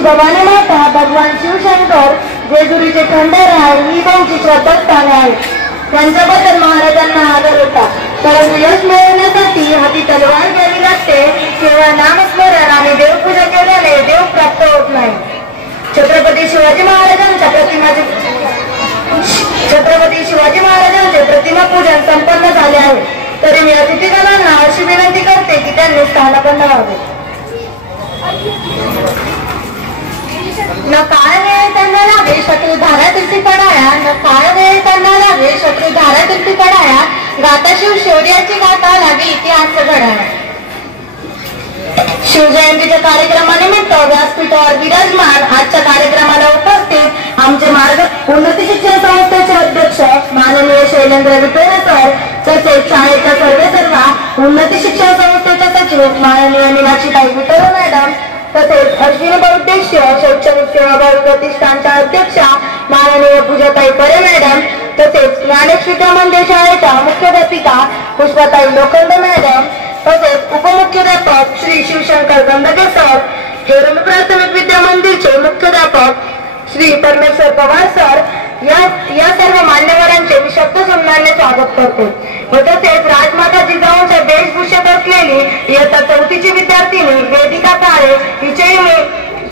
आमची भवानी माता, भगवान शिवशंकर, जेजुरीचे खंडेराय ही त्यांची श्रद्धास्थाने आहेत. त्यांच्याबद्दल महाराजांना आदर होता. परंतु यश मिळवण्यासाठी हाती तलवार घ्यावी लागते. केवळ नामस्मरण आणि देवपूजा केल्याने देव प्राप्त होत नाही. छत्रपती शिवाजी महाराजांचे प्रतिमा पूजन संपन्न झाले आहे. तरी मी अतिथीगणांना अशी विनंती करते की त्यांनी स्थानबद्ध व्हावे. न काळ वेळ त्यांना लागे शत्रू धारातीर्थी पडाया, न काळ वेळ त्यांना लागे शत्रू धारातीर्थी पडाया, गाता शिव शौर्याची गाथा लागे इतिहास घडाया. शिवजयंतीच्या कार्यक्रमानिमित्त व्यासपीठावर विराजमान आजच्या कार्यक्रमाला उपस्थित आमचे मार्ग उन्नती शिक्षण संस्थेचे अध्यक्ष माननीय शैलेंद्र विटेरे सर, तसेच शाळेच्या सर्वेसर्वा उन्नती शिक्षण संस्थेचे सचिव माननीय मीनाक्षीताई विटेरे मॅडम, तसेच अश्विनी बहुउद्देशीय शैक्षणिक सेवाभावी प्रतिष्ठानच्या अध्यक्षा माननीय पूजाताई परे मॅडम, तसेच ज्ञानेश विद्या मंदिर शाळेच्या मुख्याध्यापिका पुष्पाताई लोखंडे मॅडम, तसेच उपमुख्याध्यापक श्री शिवशंकर गंधके सर, हेरम प्राथमिक विद्या मंदिरचे मुख्याध्यापक श्री परमेश्वर पवार सर, या सर्व मान्यवरांचे मी शब्द सन्मानाने स्वागत करतो. व तसेच राजमाता जिजाऊंच्या वेशभूषेत असलेली इयत्ता 4ची विद्यार्थिनी वेदिका काळे हिचेही मी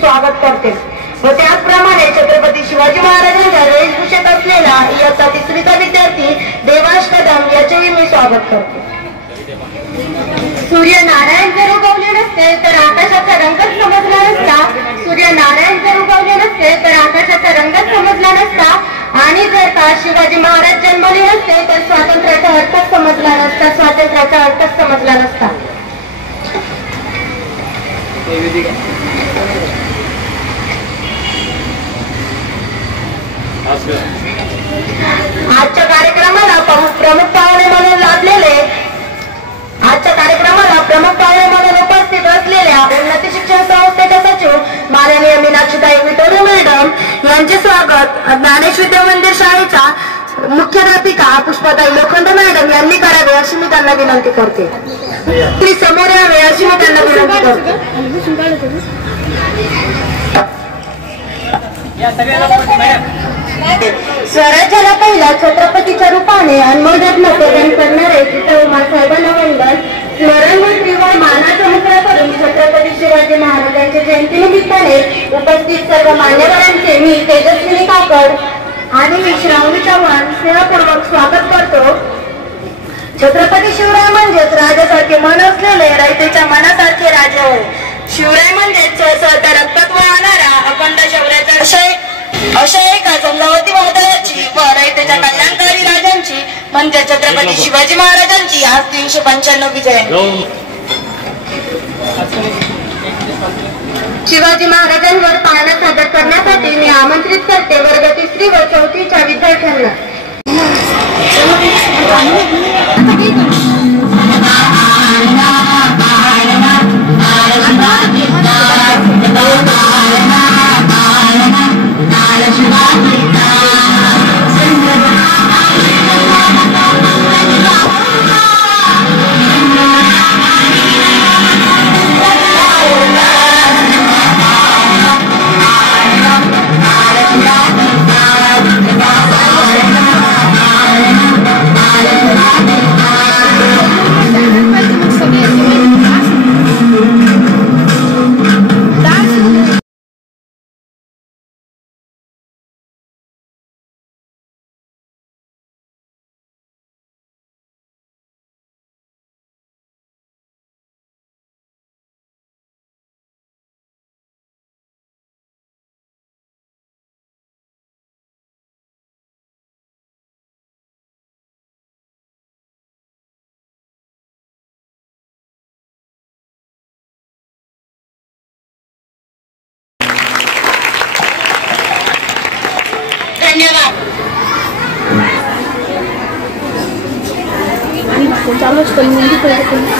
स्वागत करते. व त्याचप्रमाणे छत्रपती शिवाजी महाराजांच्या वेशभूषेत असलेला इयत्ता 3चा विद्यार्थी देवांश कदम याचेही मी स्वागत करते. सूर्यनारायण जर उगवले नसते तर आकाशाचा रंगच समजला नसता. सूर्यनारायण जर उगवले नसते तर आकाशाचा रंगच समजला नसता. आणि जर का शिवाजी महाराज जन्मले नसते तर स्वातंत्र्याचा अर्थच समजला नसता. स्वातंत्र्याचा अर्थच समजला नसता. आजच्या कार्यक्रमाला प्रमुख पाहुणे म्हणून उपस्थित असलेल्या उन्नती शिक्षण संस्थेच्या सचिव माननीय मीनाक्षीताई विटेरे मॅडम यांचे स्वागत ज्ञानेश विद्या मंदिर शाळेच्या मुख्याध्यापिका पुष्पाताई लोखंडे मॅडम यांनी करावे अशी मी त्यांना विनंती करते. ती समोर यावे अशी मी त्यांना विनंती करते. स्वराज्याला पहिला छत्रपतीच्या रूपाने अनमोल रत्न प्रदान करणारे जिजाऊ साहेबांना वंदन. स्मरण व मानाचा मुद्रा करून छत्रपती शिवाजी महाराजांच्या जयंतीनिमित्ताने उपस्थित सर्व मान्यवरांचे मी तेजस्विनी काकड आणि मी श्रावणी चव्हाण स्नेहपूर्वक स्वागत करतो. छत्रपती शिवराय म्हणजेच राजासारखे मन असलेले रयतेच्या मनासारखे राजे होय. शिवराय म्हणजेच सहसा रक्तात वाहणारा अखंड शौर्याचा अशा एका जमलावती वादळाची व रयतेच्या कल्याणकारी राजांची म्हणजे छत्रपती शिवाजी महाराजांची आज 395वी जयंती. शिवाजी महाराजांवर पाळणा सादर करण्यासाठी मी आमंत्रित करते वर्ग 3री व 4थीच्या विद्यार्थ्यांना.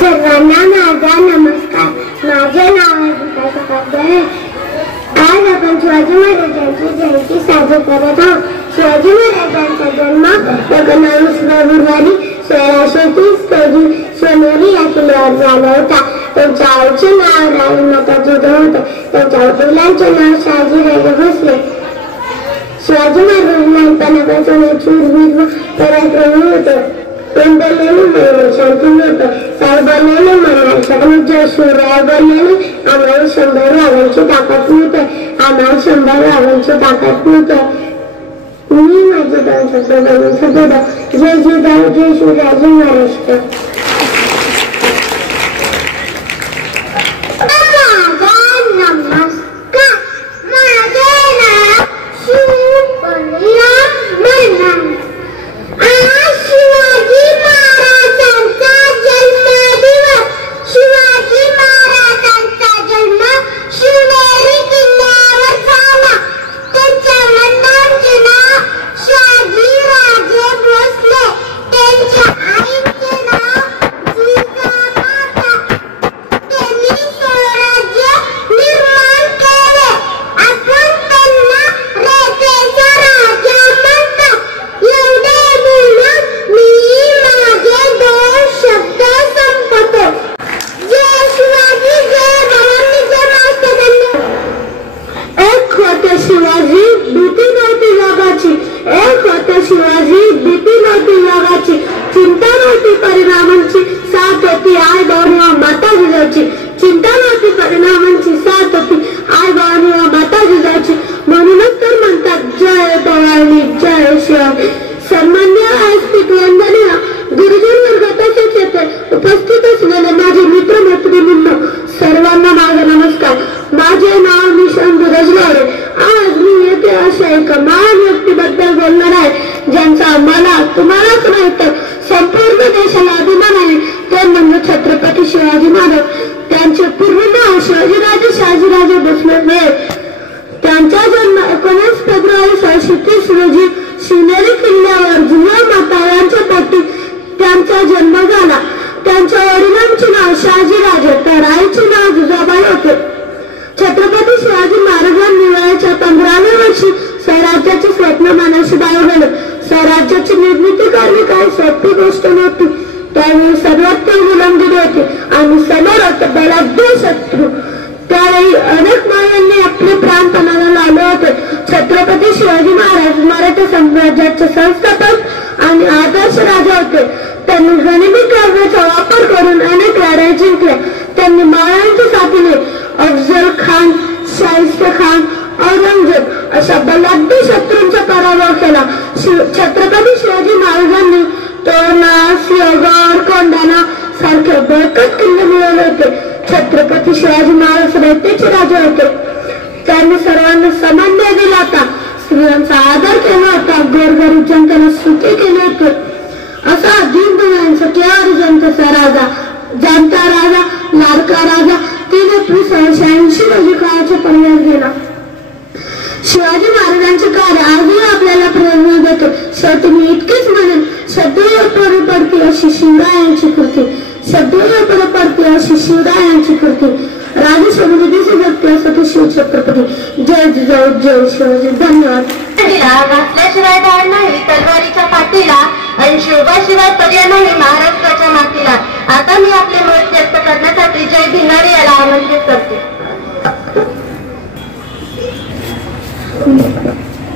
सर्वांना माझा नमस्कार. माझे नाव आहे विकास काकडे. आज आपण शिवाजी महाराजांची जयंती साजरी करत आहोत. शिवाजी महाराजांचा जन्म 19 फेब्रुवारी 1630 रोजी सोनेरी या किल्ल्यावर झाला होता. त्यांच्या आईचे नाव राणीमाता जिजाऊ होते. त्यांच्या वडिलांचे नाव शहाजीराजे भोसले. शिवाजी महाराज लहानपणापासून शूरवीर व पराक्रमी होते. प्रेम बोललेले मन शांती मिळते. साई बोललेले मन जय शिवराय बोललेले आम्हाला 100 वाघांची ताकद मिळते. आम्हाला 100 वाघांची ताकद मिळते. मी माझे 2 शब्द बोलून संपवतो. जय जिजाऊ, जय शिवराय, जय महाराष्ट्र. घातल्याशिवाय धाड नाही तलवारीच्या पाठीला आणि शिवबाशिवाय पर्याय नाही महाराष्ट्राच्या मातीला. आता मी आपले मत व्यक्त करण्यासाठी जय भिंगारी याला आमंत्रित करते.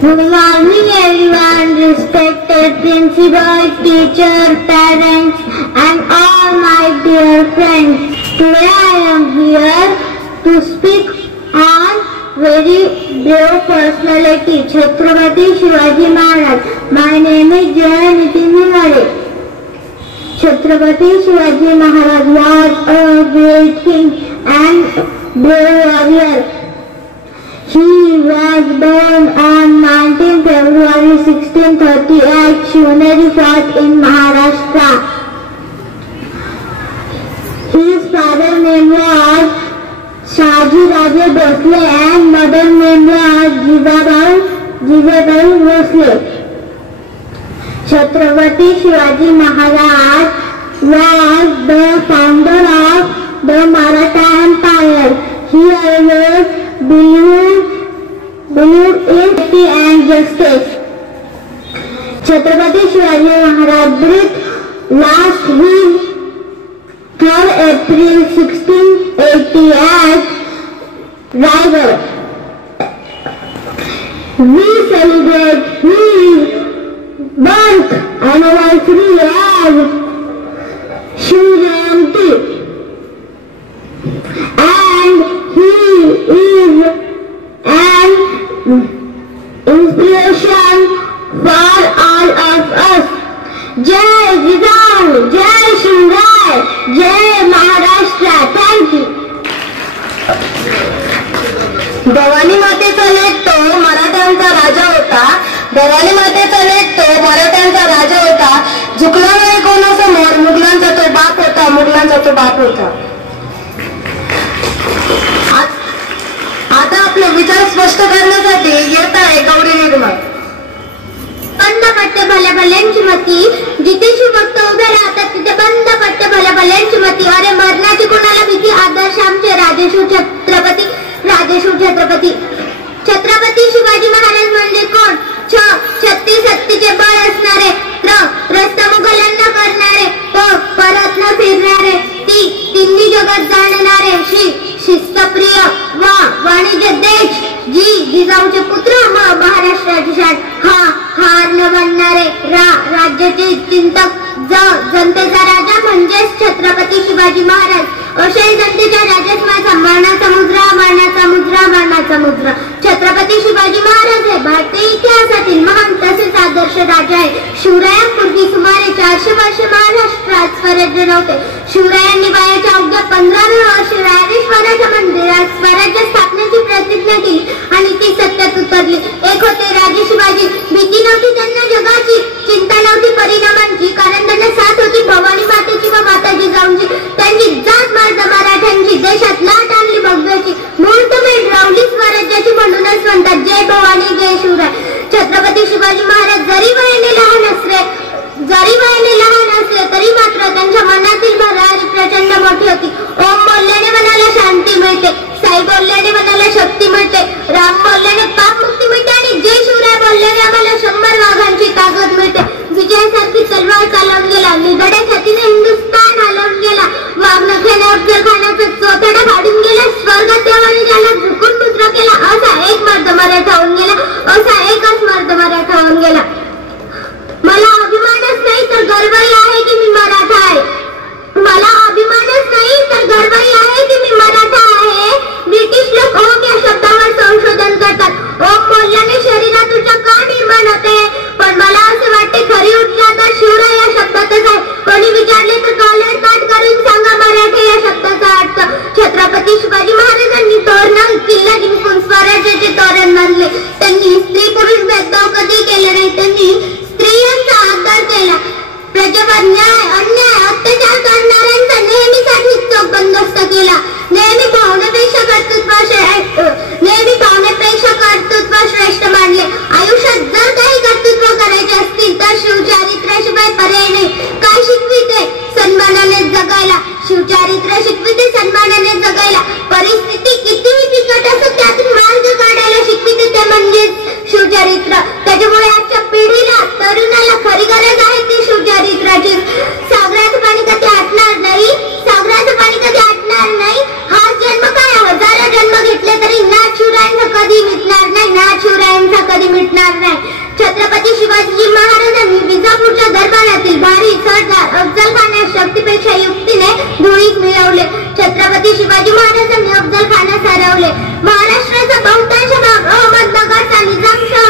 Good morning everyone, respected principal, teacher, parents and all my dear friends. Today I am here to speak on very brave personality, Chhatrapati Shivaji Maharaj. My name is Jay Nitin Nivale. Chhatrapati Shivaji Maharaj was a great king and brave warrior. He was born on 19 February 1630 at Shivneri Fort in Maharashtra. His father's name was Shahajiraje Bhosle and mother's name was Jijabai Bhosle. Chhatrapati Shivaji Maharaj was the founder of the Maratha Empire. He always believed in equity and justice. Chhatrapati Shivaji Maharaj died last week, 3rd April 16 we celebrate his birth anniversary as Shiv Jayanti, and he is an inspiration for all of us. Jai Jidam, Jai Shungai, Jai Maharashtra. Thank you. Bhavani मातेचा लेक तो मराठ्यांचा राजा होता. भवानी मातेचा लेक तो मराठ्यांचा राजा होता. झुकला नाही कोणासमोर. मुघलांचा तो बाप होता. मुघलांचा तो बाप होता. आता आपले विचार स्पष्ट करण्यासाठी येत आहे गौरी निर्माण. बंद पट्टे भल्या भल्यांची मती, जिथे शिवभक्त उभे राहतात तिथे बंद पट्टे भल्या भल्यांची मती. अरे मरणाची कोणाला भीती. आदर्श आमचे राजेश्वर छत्रपती. छत्रपती शिवाजी महाराज म्हणजे कोण? छत्तीस हत्तीचे बळ असणारे, रस्ता मुघलांना करणारे, परत न फिरणारे, तिन्ही जगात जाणणारे, शिस्तप्रिय वाणिज्य देश, जिजाऊचे पुत्र, महाराष्ट्राची शान, हार न बनणारे, राज्याचे चिंतक, जनतेचा राजा म्हणजेच छत्रपती शिवाजी महाराज. अशा जनतेच्या राजस्माचा मरणाचा मुद्रा. छत्रपती शिवाजी महाराज हे भारतीय इतिहासातील महान तसेच आदर्श राजा आहे. शिवरायांपूर्वी सुमारे 400 वर्षे महाराष्ट्रात स्वराज्य नव्हते. शिवरायांनी वयाच्या अवघ्या 15व्या वर्षी रायरेश्वराच्या मंदिरात स्वराज्य स्थापनेची प्रतिज्ञा केली आणि ती सत्यात उतरली. एक होते राजे शिवाजी. भीती नव्हती त्यांना जगाची, चिंता नव्हती परिणामांची, कारण त्यांना साथ होती भवानी मातेची व माता जिजाऊंची. त्यांची जात मार्ग मराठ्यांची, देशात लाट आणली भगव्याची, मुहूर्तमेढ रावली स्वराज्याची. म्हणूनच म्हणतात जय भवानी जय शिवराय. छत्रपती शिवाजी महाराज जरी वयाने लहान असले तरी मात्र त्यांच्या मनातील भरारी प्रचंड मोठी होती. ओम बोलल्याने मनाला शांती मिळते, साई बोलल्याने मनाला शक्ती मिळते, राम बोलल्याने पाप मुक्ती मिळते आणि जय शिवराय बोलल्याने आम्हाला 100 वाघांची ताकद मिळते. विजयासारखी तलवार चालवून गेला, निधड्या छातीने हिंदुस्थान हलवून गेला, वाघनख्याने अफजल खानाचा चोथडा फाडून गेला, स्वर्गात देवाने ज्याला झुकून पुत्र केला, असा एक मर्द मराठा होऊन गेला. मला अभिमानच नाही तर गर्वही आहे की मी मराठा आहे. ब्रिटिश लोक ओम या शब्दावर संशोधन करतात. ओम बोलल्याने शरीरात ऊर्जा का निर्माण होते, पण मला असे वाटते खरी ऊर्जा तर शिवराय या शब्दातच आहे. कोणी विचारले तर कॉलर काट करून सांगा मराठे या शब्दाचा अर्थ. छत्रपती शिवाजी महाराजांनी तोरणा किल्ला जिंकून स्वराज्याचे तोरण बांधले. त्यांनी स्त्री पुरुष भेदभाव कधी केला नाही. त्यांनी स्त्रियांचा आदर केला. प्रजावर न्याय, अन्याय, अत्याचार करणाऱ्यांचा नेहमीसाठी चोख बंदोबस्त केला. नेहमी भावनेपेक्षा कर्तृत्व श्रेष्ठ मानले. आयुष्यात जर काही कर्तृत्व करायचे असतील तर शिवचारित्र्याशिवाय पर्याय नाही. काय शिकविते? सन्मानाने जगायला. शिवचारित्र्य शिकविते सन्मानाने जगायला. परिस्थिती कितीही बिकट असो त्यातून मार्ग काढायला शिकविते, ते म्हणजे शिवचरित्र. त्याच्यामुळे आजच्या पिढीला, तरुणाला खरी गरज आहे ती शिवचरित्राची. सागराचं पाणी कधी आटणार नाही. हाच जन्म काय, हजारो जन्म घेतले तरी नाथ शिवरायांचा कधी मिटणार नाही. छत्रपती शिवाजी महाराजांनी विजापूरच्या दरबारातील भारी सरदार अफजल खानास शक्तीपेक्षा युक्तीने धुळीस मिळवले. छत्रपती शिवाजी महाराजांनी अफजल खानास हरवले. महाराष्ट्राचा बहुतांश भाग अहमदनगरचा निजामशाह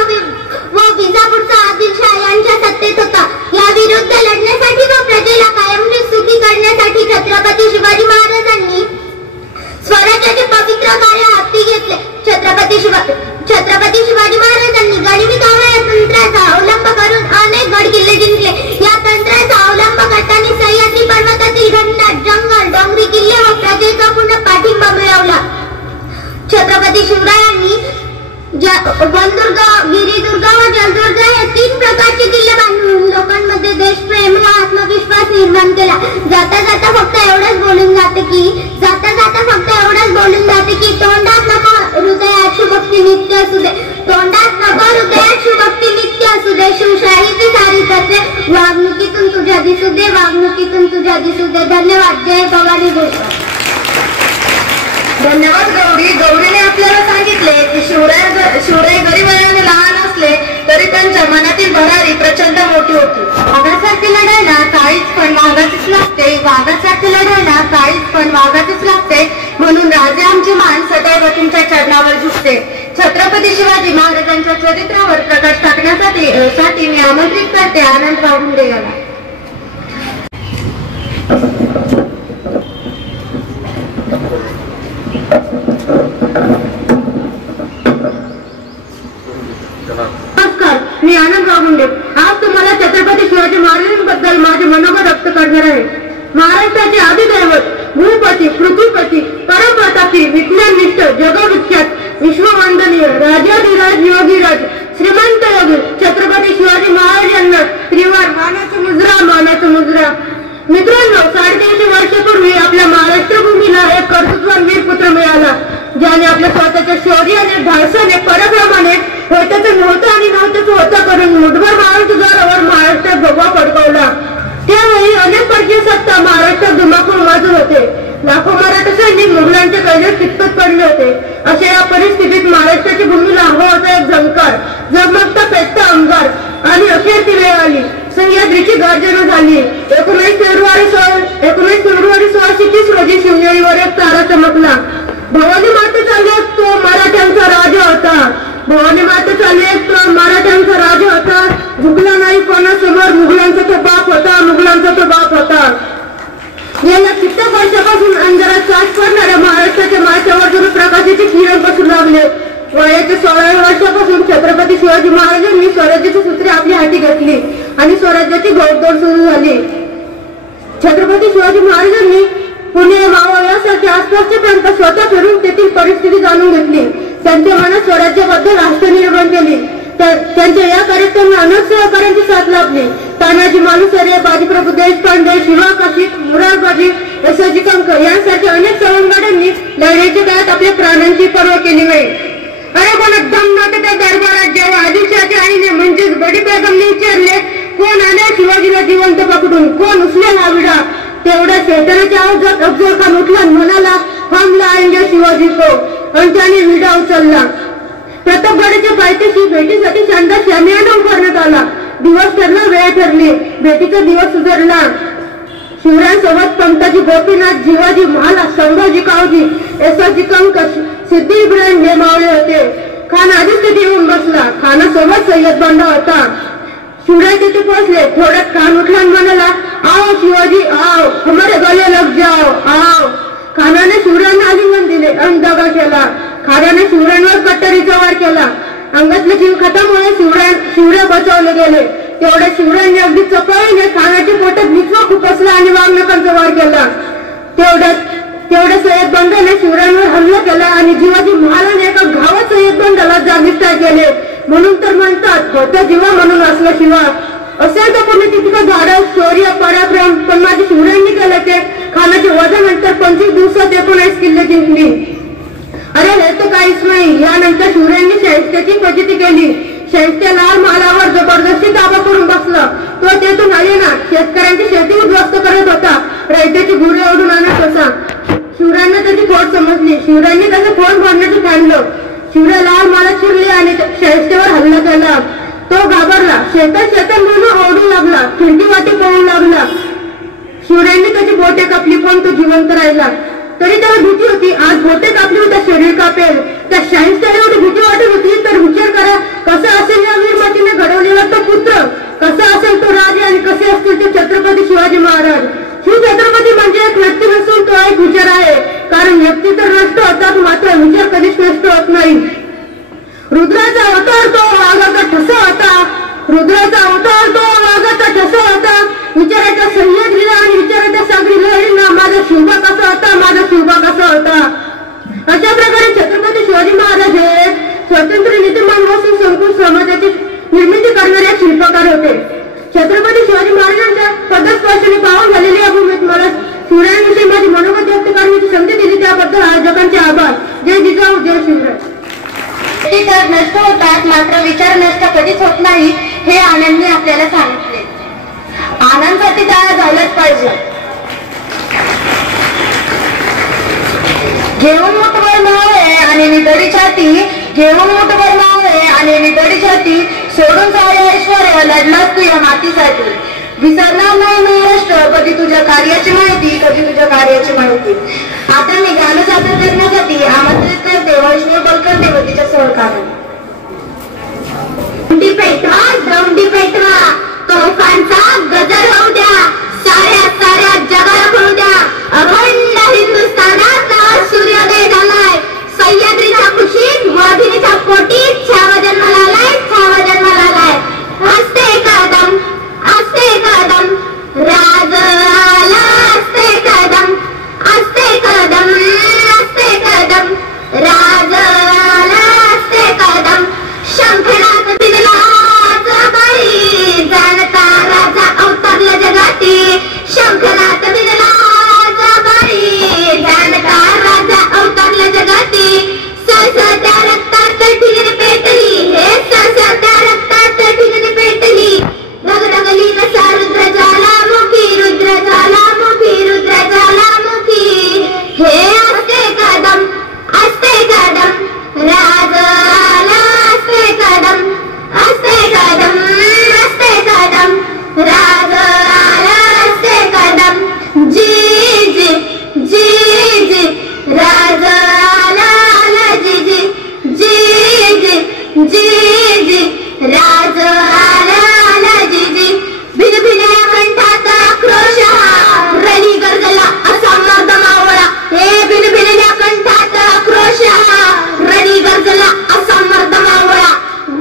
व विजापूरचा आदिलशाह यांच्या सत्तेत होता. या विरुद्ध लढण्यासाठी व प्रजेला कायमची सुखी करण्यासाठी छत्रपती शिवाजी महाराजांनी स्वराज्याचे पवित्र कार्य हाती घेतले. छत्रपती शिवाजी महाराजांनी गनिमी कावा या तंत्राचा अवलंब करून अनेक गड किल्ले जिंकले. या तंत्राचा अवलंब करताना सह्याद्री पर्वतातील घनदाट जंगल, डोंगरी किल्ले व प्रजेचा पूर्ण पाठिंबा मिळवला. छत्रपती शिवरायांनी वनदुर्ग, गिरिदुर्ग व जलदुर्ग हे 3 प्रकारचे किल्ले बांधून लोकांमध्ये देशप्रेम व आत्मविश्वास निर्माण केला. जाता जाता फक्त एवढंच बोलून जाते की तोंडात नको हृदयात शिवभक्ती नित्य असू दे. शिवशाहीची सारी तत्वे वागणुकीतून तुझ्या दिसू दे. धन्यवाद. जय भवानी. धन्यवाद गौरी. गौरीने आपल्याला सांगितले की शिवराय गरीब आणि लहान असले तरी त्यांच्या मनातील भरारी प्रचंड मोठी होती. वाघासारखी लढायला काळीच पण वाघाचीच लागते, वाघासारखी लढायला काळीच पण वाघाचीच लागते, म्हणून राजे आमची मान सदैव तुमच्या चरणावर झुकते. छत्रपती शिवाजी महाराजांच्या चरित्रावर प्रकाश टाकण्यासाठी मी आमंत्रित करते आनंदराव मुंडे यांना. नमस्कार, मी आनंदराव मुंडे. आज तुम्हाला छत्रपती शिवाजी महाराजांबद्दल माझे मनोगत व्यक्त करणार आहे. महाराष्ट्राचे आदिदैवत, भूपती, पृथ्वीपती, परमप्रतापी, विज्ञाननिष्ठ, जगविख्यात, विश्ववंदनीय, राजाधिराज, योगीराज, श्रीमंत योगी छत्रपती शिवाजी महाराज यांना त्रिवार मानाचा मुजरा. मित्रांनो, 350 वर्षापूर्वी आपल्या महाराष्ट्र भूमीला एक कर्तृत्ववान वीर पुत्र मिळाला, ज्याने आपल्या स्वतःच्या शौर्याने, धाडसाने, पराक्रमाने होत्याचं नव्हतं आणि नव्हत्याचं होतं करून मुठभर महाराष्ट्रावर महाराष्ट्रात भगवा फडकवला. त्यावेळी अनेक परकीय सत्ता महाराष्ट्रात धुमाकूळ माजत होते. लाखो मराठा सैनिक मुघलांच्या कैदेत कितपत पडले होते. अशा या परिस्थितीत महाराष्ट्राच्या भूमीला हवा होता एक झंकार, जगमगता पेटता अंगार. आणि अखेर ती वेळ आली. सह्याद्रीची गर्जना झाली. 19 फेब्रुवारी 1630 रोजी शिवनेरीवर एक तारा चमकला. भवानी मातेचा लेख तो मराठ्यांचा राजा होता. भवानी मातेचा लेख तो मराठ्यांचा राजा होता. झुकला नाही कोणासमोर. मुघलांचा तो बाप होता. गेल्या कित्येक वर्षापासून अंधारात साथ पडणाऱ्या महाराष्ट्राच्या माथ्यावर जणू प्रकाशाचे किरण पसरू लागले. वयाच्या 16व्या वर्षापासून छत्रपती शिवाजी महाराजांनी स्वराज्याची सूत्रे आपली हाती घेतली आणि स्वराज्याची घोडदौड सुरू झाली. छत्रपती शिवाजी महाराजांनी पुणे, मावळ यासारख्या आसपासचे प्रांत स्वतः फिरून तेथील परिस्थिती जाणून घेतली. त्यांच्या मनात स्वराज्याबद्दल आस्था निर्माण केली. त्यांच्या या कार्यक्रमाला अनेक सहकार्यांची साथ लाभली. तानाजी मालुसरे, बाजीप्रभू देशपांडे, शिवा काशीद, मुरारबाजी, यशोजी कंक यांसारख्या अनेक सवंगड्यांनी लढाईच्या काळात आपल्या प्राणांची पर्वा केली नाही. अरे कोण दम नव्हते त्या दरबारात. जेव्हा आदिलशाहच्या आईने म्हणजेच बडी बेगमने विचारले, कोण आले शिवाजीला जिवंत पकडून, कोण उचलेल हा विडा, तेवढ्या शैतानाच्या आवाजात अफजल खान उठला आणि म्हणाला, हम लाएंगे शिवाजी को, आणि त्याने विडा उचलला. प्रतापगडाच्या पायथ्याशी भेटीसाठी शानदार शामियाना उभारण्यात आला. दिवस ठरला, वेळ ठरली. भेटीचा दिवस सुधारला. शिवरायांसोबत पंताजी गोपीनाथ, जिवाजी महाला, संभाजी कावजी, यशोजी कंक, सिद्धी इब्राहिम हे मावळे होते. खान आधीच तिथे येऊन बसला. खानासोबत सय्यद बांडा होता. शिवराय तिथे पोहोचले. थोड्यात खान उठला आणि म्हणाला, आओ शिवाजी आओ, हमारे गले लग जाओ आओ. खानाने शिवरायांना आलिंगन दिले आणि दगा केला. खानाने शिवरायांवर कट्टरीचा वार केला. अंगातले जीव खतामुळे शिवराय बचावले गेले. तेवढ्या शिवरायांनी अगदी चपळीने खानाच्या पोटात विचवा खुपसला आणि वाघनखांचा वार केला. तेवढ्या सय्यद बंडाने शिवरायांवर हल्ला केला आणि जिवाजी महालाने एका घावात सय्यद बंडाला जागीच काय केले. म्हणून तर म्हणतात, होता जीवा म्हणून असला शिवा. असेल तर कोणी तितकं धाडस, शौर्य, पराक्रम, पण माझ्या शिवरायांनी केलं ते. खानाच्या वधानंतर 25 दिवसात 19 किल्ले जिंकली. अरे हे तर काहीच नाही. यानंतर शिवरायांनी शाहिस्त्याची फजिती केली. शाहिस्त्या लाल महालावर जबरदस्ती ताबा करून बसला. तो तेथून आलेना शेतकऱ्यांची शेती उद्ध्वस्त करत होता. रयतेची गुरे ओढून आणत होता. शिवरायांना त्याची खोड समजली. शिवरायांनी त्याचं खोड भरण्याचं ठाणलं. शिवराय लाल महालात शिरले आणि शाहिस्त्यावर हल्ला केला. तो घाबरला. शेतात म्हणून ओढू लागला. खिंडी वाटी पळू लागला. शिवरायांनी त्याची बोटे कापली, पण तो जिवंत राहिला. तरी त्याला भीती होती. आज बोटे कापली होता शरीर कापेल. त्या शाहिस्त्याला एवढी भीती वाटत होती. तर विचार करा, कसा असेल या वीरमातीने घडवलेला तो पुत्र, कसा असेल तो राजा आणि कसे असतील ते छत्रपती शिवाजी महाराज. शिवछत्रपती म्हणजे एक व्यक्ती नसून तो एक विचार आहे. कारण व्यक्ती तर नष्ट होतात, मात्र विचार कधीच नष्ट होत नाही. रुद्राचा अवतार तो वाघाचा ठसा होता. रुद्राचा अवतार तो वाघाचा ठसा होता. विचाराच्या सह्याद्रीला आणि विचाराच्या सागरी लहरींना माझा शिवबा कसा होता, माझा शिवबा कसा होता. अशा प्रकारे छत्रपती शिवाजी महाराज हे स्वतंत्र नीतिमान वसून संकुल समाजाची निर्मिती करणारे शिल्पकार होते. छत्रपती शिवाजी महाराजांच्या पदस्पर्शाने पावन झालेली या भूमीत मला शिवरायांविषयी माझी मनोगत व्यक्त करण्याची संधी दिली, त्याबद्दल आयोजकांचे आभार. जय जिजाऊ, जय शिवराय. तर नष्ट होतात, मात्र विचार नष्ट कधीच होत नाही हे आनंदने आपल्याला सांगितले. आनंदासाठी टाळ्या झाल्याच पाहिजे. घेऊन मोठवळ मिळाले आणि निधडी छाती घेऊन मुठभर मावळे आणि निगडी छाती सोडून सारे ऐश्वर्य लढलास तू या मातीसाठी. विसरणार नाही मी राष्ट्र कधी तुझ्या कार्याची माहिती, कधी तुझ्या कार्याची माहिती. आता मी गाणं सादर करण्यासाठी आमंत्रित करते वैष्णव बलकंदे व तिच्या सहकार्याने. दौंडी पेटवा, दौंडी पेटवा, तोफांचा गजर होऊ द्या, साऱ्या जगाला कळू द्या, अखंड हिंदुस्थानात सूर्योदय झालाय. सह्याद्रीच्या कुशीत वाघिणीच्या पोटीत छावा जन्माला आलाय, छावा जन्माला आलाय. असते कदम, असते कदम, राज आला, असते कदम, असते कदम, असते कदम, राज आला, असते कदम. शंखनाद बिगला जबाई, जाणता राजा अवतरला जगाती. शंखनाद बिगला जबाई, जाणता राजा अवतरला जगाती. सळसळत्या रक्तात ठिगरी पेटली, हे सळसळत्या रक्तात ठिगरी पेटली. ढगढगली कसा रुद्र ज्वालामुखी, रुद्र ज्वालामुखी, रुद्र ज्वालामुखी. हे असते कदम, असते कदम, राज आला, असते कदम, असते कदम, असते कदम, राज आला, असते कदम. जी जी जी जी, राज आला, आला जी जी, जी जी जी जी, राज आला, आला जी जी. भिनभिनल्या कंठात आक्रोश हा, रणी गरजला असा मर्द मावळा. हे भिनभिनल्या कंठात आक्रोश हा, रणी गरजला असा मर्द मावळा.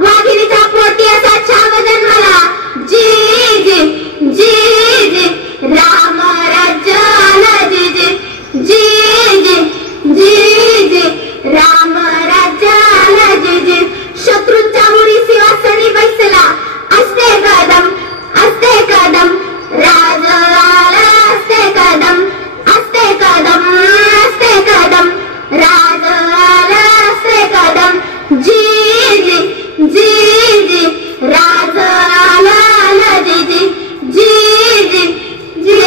वाघिणीच्या पोटी असा छाव जन्माला. जी जी जी जी, राम राज्य आला जी जी, जी जी जी जी, राम राज्य आला जी जी. शत्रूंच्या मुळी सिंहासनी बैसला, असते कदम, असते कदम, राज आला, असते कदम, असते कदम, असते कदम, राज आला, असते कदम. जी जी जी जी, राज आला, आला जी जी, जी जी जी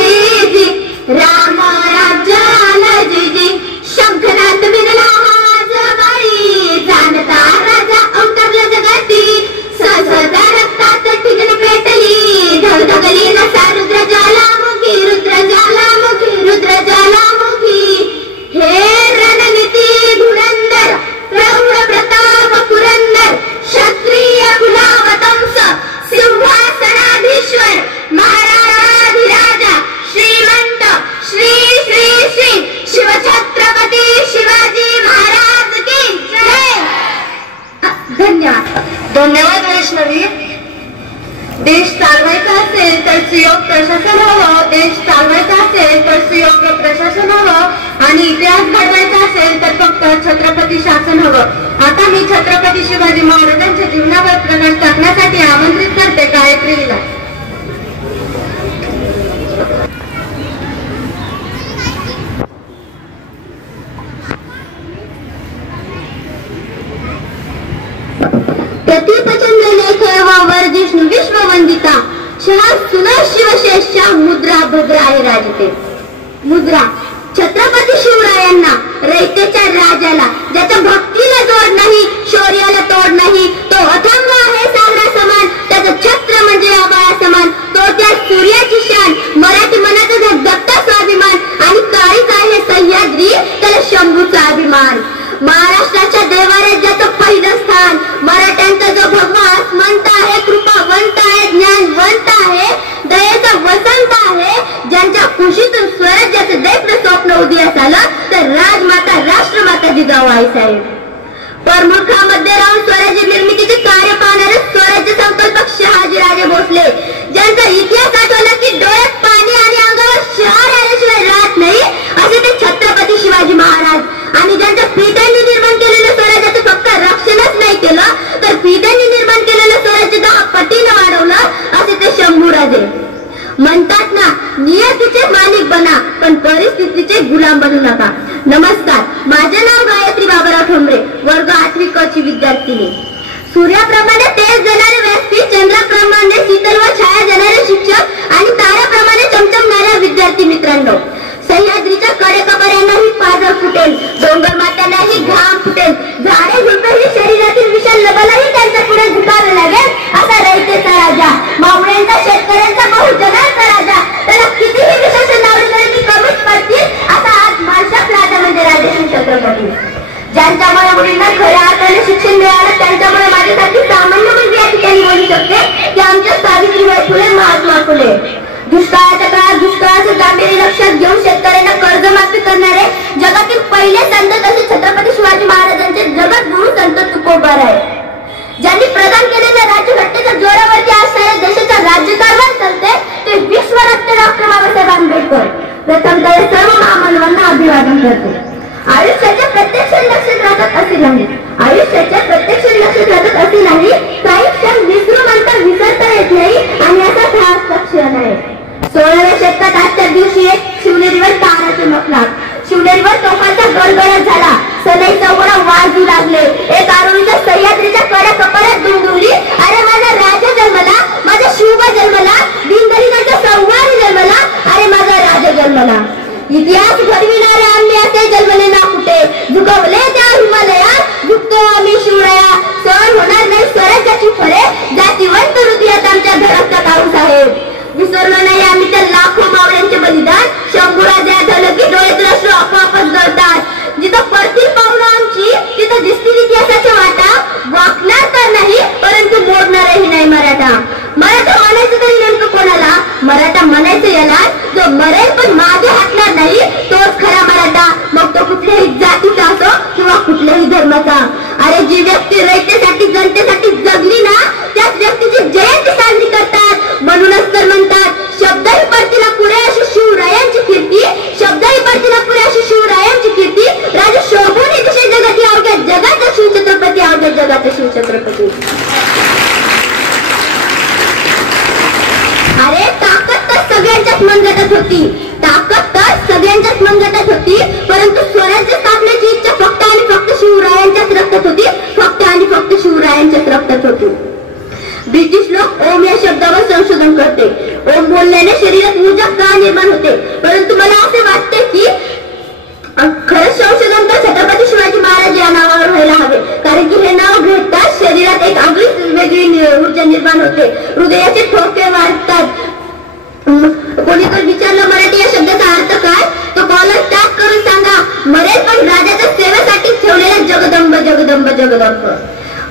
जी, राम राज्य आला जी जी. शंखनाद बिगला जबाई, जाणता राजा अवतरला जगाती. सळसळत्या रक्तात ठिगरी पेटली, ढगढगली नसा रुद्र ज्वालामुखी, रुद्र ज्वालामुखी, रुद्र ज्वालामुखी. हे रणनीती धुरंधर, प्रौढ प्रताप पुरंदर, क्षत्रिय कुलावतंस, सिंहासनाधीश्वर, महाराजाधिराजा, श्रीमंत श्री श्री श्री शिवछत्रपती शिवाजी महाराज की जय. धन्यवाद. धन्यवाद वैष्णवी. देश चालवायचा असेल तर सुयोग्य प्रशासन हवं, देश चालवायचा असेल तर सुयोग्य प्रशासन हवं आणि इतिहास घडवायचा असेल तर फक्त छत्रपती शासन हवं. आता मी छत्रपती शिवाजी महाराजांच्या जीवनावर प्रकाश टाकण्यासाठी आमंत्रित करते गायत्रीला. प्रतिपचंद्र लेखे व वर्जिष्णु विश्ववंदिता, शहा सुना शिवशेषच्या मुद्रा भद्राय राजते. मुद्रा छत्रपती शिवरायांना, रयतेच्या राजाला, ज्याच्या भक्तीला जोड नाही, शौर्याला तोड नाही, तो अथंग आहे सागरा समान, त्याचं छत्र म्हणजे आभाळा समान, तो त्या सूर्याची शान, मराठी मनाचा धगधगता स्वाभिमान आणि काळीच आहे सह्याद्री, त्याला शंभूचा अभिमान. महाराष्ट्राच्या देवाऱ्यात पहिलं स्थान, मराठ्यांचा जो भगवा आसमंत आहे, कृपावंत आहे, ज्ञानवंत आहे, दयेचा वसंत आहे, ज्यांच्या कुशीतून स्वराज्याचं दैत्य स्वप्न उदयास आलं तर राजमाता राष्ट्रमाता जिजाऊ आईसाहेब. परमुखामध्ये राहून स्वराज्य निर्मितीचे कार्य पाहणारे स्वराज्य संकल्पक शहाजीराजे भोसले, ज्यांचा इतिहास आठवला की डोळ्यात पाणी आणि अंगावर शहर आल्याशिवाय राहत नाही, असे ते छत्रपती शिवाजी महाराज. आणि ज्यांच्या पित्यांनी निर्माण केलेलं स्वराज्याचं फक्त रक्षणच नाही केलं तर पित्यांनी निर्माण केलेलं स्वराज्य 10 पटीने वाढवलं, असे ते शंभूराजे. म्हणतात ना, नियतीचे मालिक बना पण परिस्थितीचे गुलाम बनू नका. नमस्कार, माझे नाव गायत्री बाबाराव ठोंबरे, वर्ग 8वी क ची विद्यार्थिनी. सूर्याप्रमाणे तेज देणारे व्यासपीठ, चंद्राप्रमाणे शीतल व छाया देणारे शिक्षक आणि ताऱ्याप्रमाणे चमचमणाऱ्या विद्यार्थी मित्रांनो, सह्याद्रीच्या कडेकपाऱ्यांनाही पाझर फुटेल, डोंगर मात्यांनाही घाम फुटेल, झाडे झुडपे ही शरीर जगाचे शिवछत्रपती. अरे ताकद तर सगळ्यांच्याच मनगटात होती, ताकद तर सगळ्यांच्याच मनगटात होती, परंतु स्वराज्य स्थापनेची इच्छा फक्त आणि फक्त शिवरायांच्याच रक्तात होती, फक्त आणि फक्त शिवरायांच्याच रक्तात होती. ब्रिटिश लोक ओम या शब्दावर संशोधन करते. ओम बोलल्याने शरीरात ऊर्जा का निर्माण होते, परंतु मला असे वाटते की खरंच संशोधन तर छत्रपती शिवाजी महाराज या नावावर व्हायला हवे, कारण की हे नाव घेताच शरीरात एक आगळीच वेगळी ऊर्जा निर्माण होते, हृदयाचे ठोके वाढतात. कोणी तर विचारलं मराठी या शब्दाचा अर्थ काय, तो कॉलर टॅग करून सांगा, मरेल पण राजाच्या सेवेसाठी ठेवलेला जगदंब जगदंब जगदंब.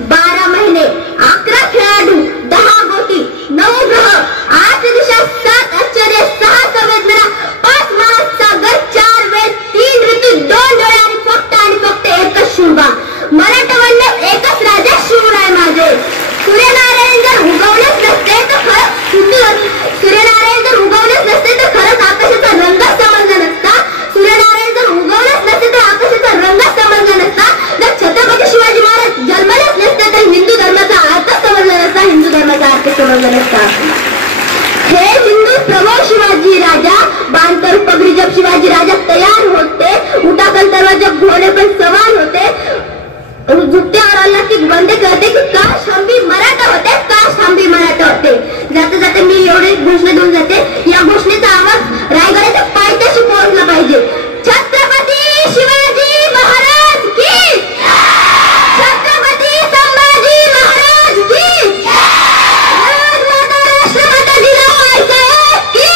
12 महिने, 11 खेळाडू, 10 गोटी, 9 ग्रह, 8 दिशा, 7 आश्चर्य, 6 संवेदना, 5 महासागर, 4 वेद, 3 ऋतू, 2 डोळे आणि फक्त एकच शिवबा. मराठवाड्याला एकच राजा शिवराय माझे. सूर्यनारायण जर उगवलेच नसते तर खरंच आकाशाचा रंग समजला नसता. सूर्यनारायण जर उगवलेच नसते तर आकाशाचा रंग समजला नसता. जर छत्रपती शिवाजी महाराज जन्मलेच नसते तर हिंदू धर्माचा अर्थ समजला नसता, हिंदू धर्माचा अर्थ समजला नसता. हे हिंदू प्रभू शिवाजी राजा, बांधकर पगडी जब शिवाजी राजा तैयार होते, उठाकर दरवाजा घोड़े पर सवार होते, झुकते और अल्लाह की बंदे कहते की काश हम भी मराठा होते, काश हम भी मराठा होते. जाते जाते मी एवढे घोषणा देऊन जाते, या घोषणेचा आवाज रायगडाच्या पायथ्याशी पोहोचला पाहिजे. छत्रपती शिवाजी महाराज की, छत्रपती संभाजी महाराज की, राष्ट्रमाता जिजाबाई साहेब की.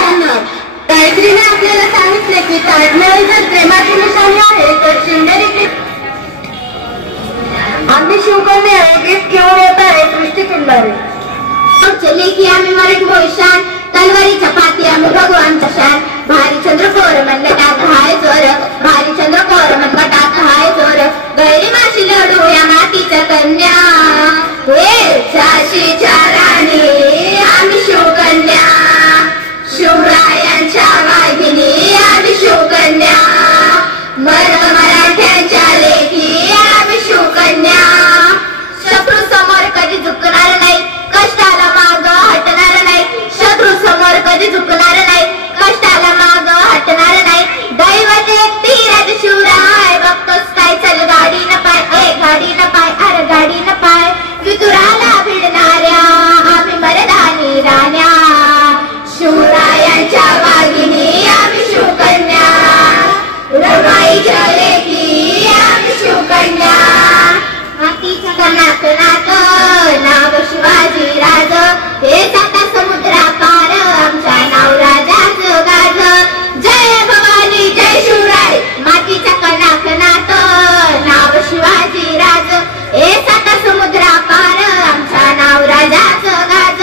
धन्यवाद. गायत्रीने आपल्याला सांगितले की ताजमहल जर प्रेमाची निशाणी आहे तर शिवनेरी आम्ही शिवकन्या गीत घेऊन येत आहे सृष्टी पिंडारे. चले की आम्ही मराठी मोशान, तलवारीच्या पाती आम्ही भगवानचा शान. भारी चंद्रकोर मनगटात हाय चोर, भारी चंद्रकोर मनगटात हाय चोर, गैरी माशी लढू या मातीच्या कन्या, हे झाशीच्या राणी आम्ही शिवकन्या, शिवरायांच्या वाघिणी आम्ही शिवकन्या, मराठ्यांच्या लेखी आम्ही शिवकन्या. शत्रू समोर कधी झुकणार नाही, कष्टाला माग हटणार नाही, शत्रू समोर कधी झुकणार नाही, कष्टाला माग हटणार नाही. दैवत एक तीराज शिवराय, बघतोस काय चल गाडी न पाय, गाडी न पाय, अरे गाडी न पाय, विदुराला भिडणाऱ्या आम्ही मर्दानी राण्या, शिवरायांच्या वाघिणी आम्ही शिवकन्या, रमाईच्या लेकी आम्ही शिवकन्या. मातीच्या कणात नात नाव शिवाजी राज, हे साता समुद्रा पार आमच्या नाव राजाचं गाज. जय भवानी जय शिवराय, मातीच्या कणात नात नाव शिवाजी राज, हे साता समुद्रा पार आमच्या नाव राजाचं गाज.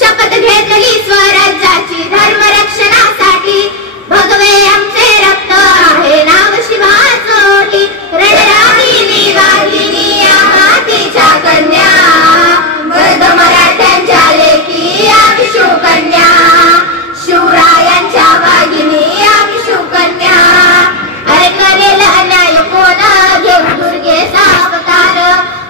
शपथ घेतली स्वराज्याची धर्मरक्षणासाठी, भगवे आमचे रक्त आहे नाव शिवाचोटी, रणरागिनी वाघिनी या मातीच्या कन्या, मर्द मराठ्यांच्या लेकी आम्ही शिवकन्या, शिवरायांच्या वाघिनी आम्ही शिवकन्या. अरे करेल अन्याय कोण घेऊ दुर्गेचा अवतार,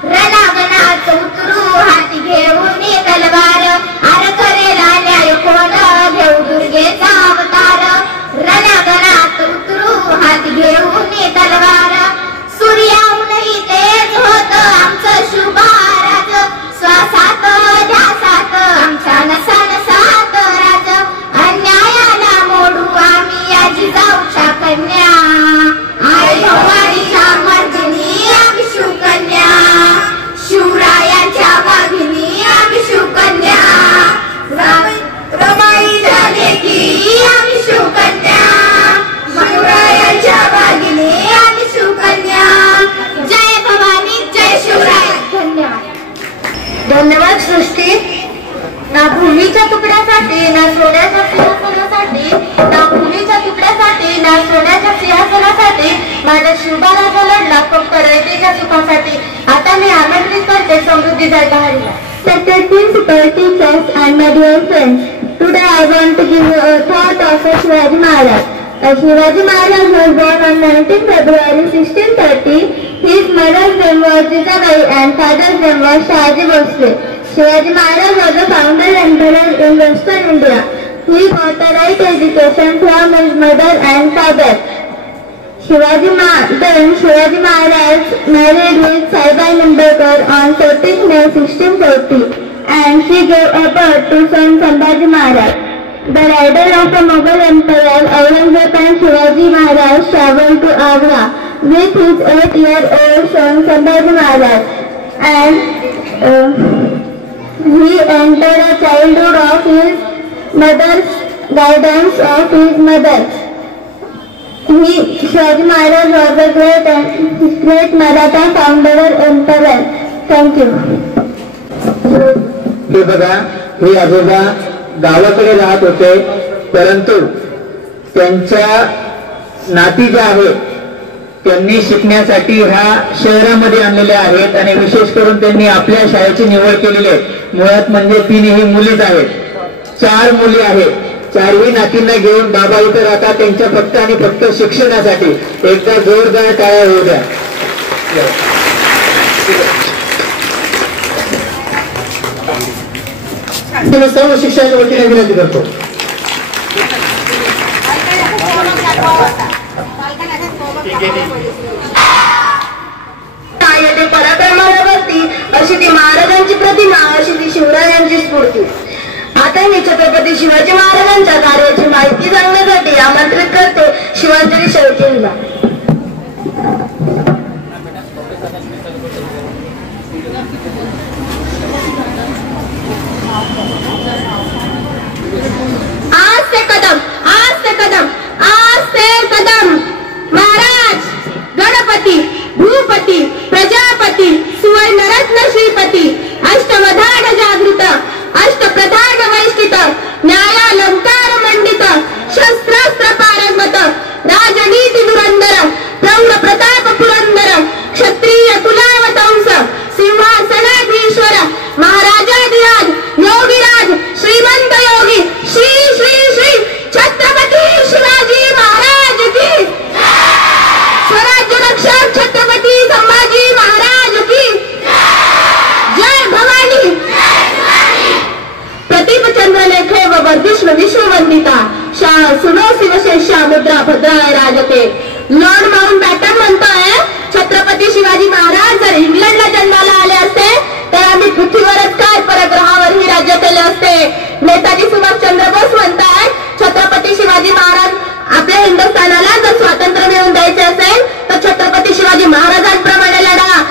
रणांगणात उतरू हाती घेऊन तलवार, अरे करेल अन्याय कोण घेऊ दुर्गेचा अवतार, रणांगणात उतरू हात घेऊन तलवार. सूर्याहूनही तेज होत आमचं शुभाराज, श्वासात ध्यासात आमच्या नसा नसात राज, अन्यायाला मोडू आम्ही या जिजाऊच्या कन्या, आई भवानीच्या मर्दिनी आम्ही शिवकन्या, शिवरायांच्या वाघिनी आम्ही शिवकन्या, रमाईच्या लेकी आम्ही शिवकन्या, शिवरायांच्या वाघिनी आम्ही शिवकन्या. जय भवानी जय शिवराय. धन्यवाद. धन्यवाद सृष्टी. ना भूमीच्या तुकड्यासाठी ना सोन्याच्या सिंहासनासाठी, ना भूमीच्या तुकड्यासाठी ना सोन्याच्या सिंहासनासाठी माझ्या शिवबा लढला फक्त रयतेच्या सुखासाठी. आता मी आमंत्रित करते समृद्धी जायभारीला. Respected principal, teachers and my dear friends, today I want to give you a thought of Shivaji Maharaj. Shivaji Maharaj was born on 19 February 1630 His mother's name was Jijabai and father's name was Shahaji Bhosle. Shivaji Maharaj was the founder emperor in Western India. He got the right education from his mother and father. Shivaji Maharaj married with Saibai Nimbarkar on 14th May 1640 and she gave a birth to son Sambhaji Maharaj. The rider of the Mughal Emperor Aurangzeb and Shivaji Maharaj travelled to Agra with his 8-year-old son Sambhaji Maharaj, and he entered a childhood of his mother's guidance of his mother. Shivaji Maharaj was a great Maratha founder emperor. Thank you. हे बघा, हे आजोबा गावाकडे राहत होते, परंतु त्यांच्या नाती ज्या आहेत त्यांनी शिकण्यासाठी ह्या शहरामध्ये आणलेले आहेत आणि विशेष करून त्यांनी आपल्या शाळेची निवड केलेली आहे. मुळात म्हणजे तिन्ही मुलीच आहेत, 4 मुली आहेत. 4ही नातींना घेऊन बाबा इथे राहतात त्यांच्या फक्त आणि फक्त शिक्षणासाठी. एकदा जोरदार टाळ्या होऊ द्या. सर्व शिक्षणाच्या वतीने विनंती करतो. पराक्रमावरती अशी ती महाराजांची प्रतिमा, अशी ती शिवरायांची स्फूर्ती. आता मी छत्रपती शिवाजी महाराजांच्या कार्याची माहिती सांगण्यासाठी आमंत्रित करते शिवाजी शेळकेंना. महाराज गणपती भूपती प्रजापती सुवर्णरत्न श्रीपती अष्टवधान जागृत अष्टप्रधान वैष्टित न्यायालंकार मंडित शस्त्रास्त्र पारंगत राजनीती धुरंधर प्रौढ प्रताप पुरंदर क्षत्रिय कुलावतंस सिंहासनाधीश्वर महाराजाधिराज योगीराज श्रीमंत योगी श्री श्री श्री छत्रपती शिवाजी महाराज की स्वराज्य रक्षक छत्रपती संभाजी महाराज की जय भवानी. प्रदीप चंद्रलेखे व वर्धिष्णु विश्ववंदिता शाह सुनो शिवशेषा मुद्रा भद्राय राजते. लॉर्ड माउंट बॅटन म्हणतोय छत्रपती शिवाजी महाराज जर इंग्लंडला जन्माला आले असते तर आम्ही पृथ्वीवरच काय परग्रहावरही राज्य केले असते. नेताजी सुभाषचंद्र बोस म्हणतात छत्रपती शिवाजी महाराज आपल्या हिंदुस्थानाला जर स्वातंत्र्य मिळवून द्यायचे असेल तर छत्रपती शिवाजी महाराजांप्रमाणे लढा.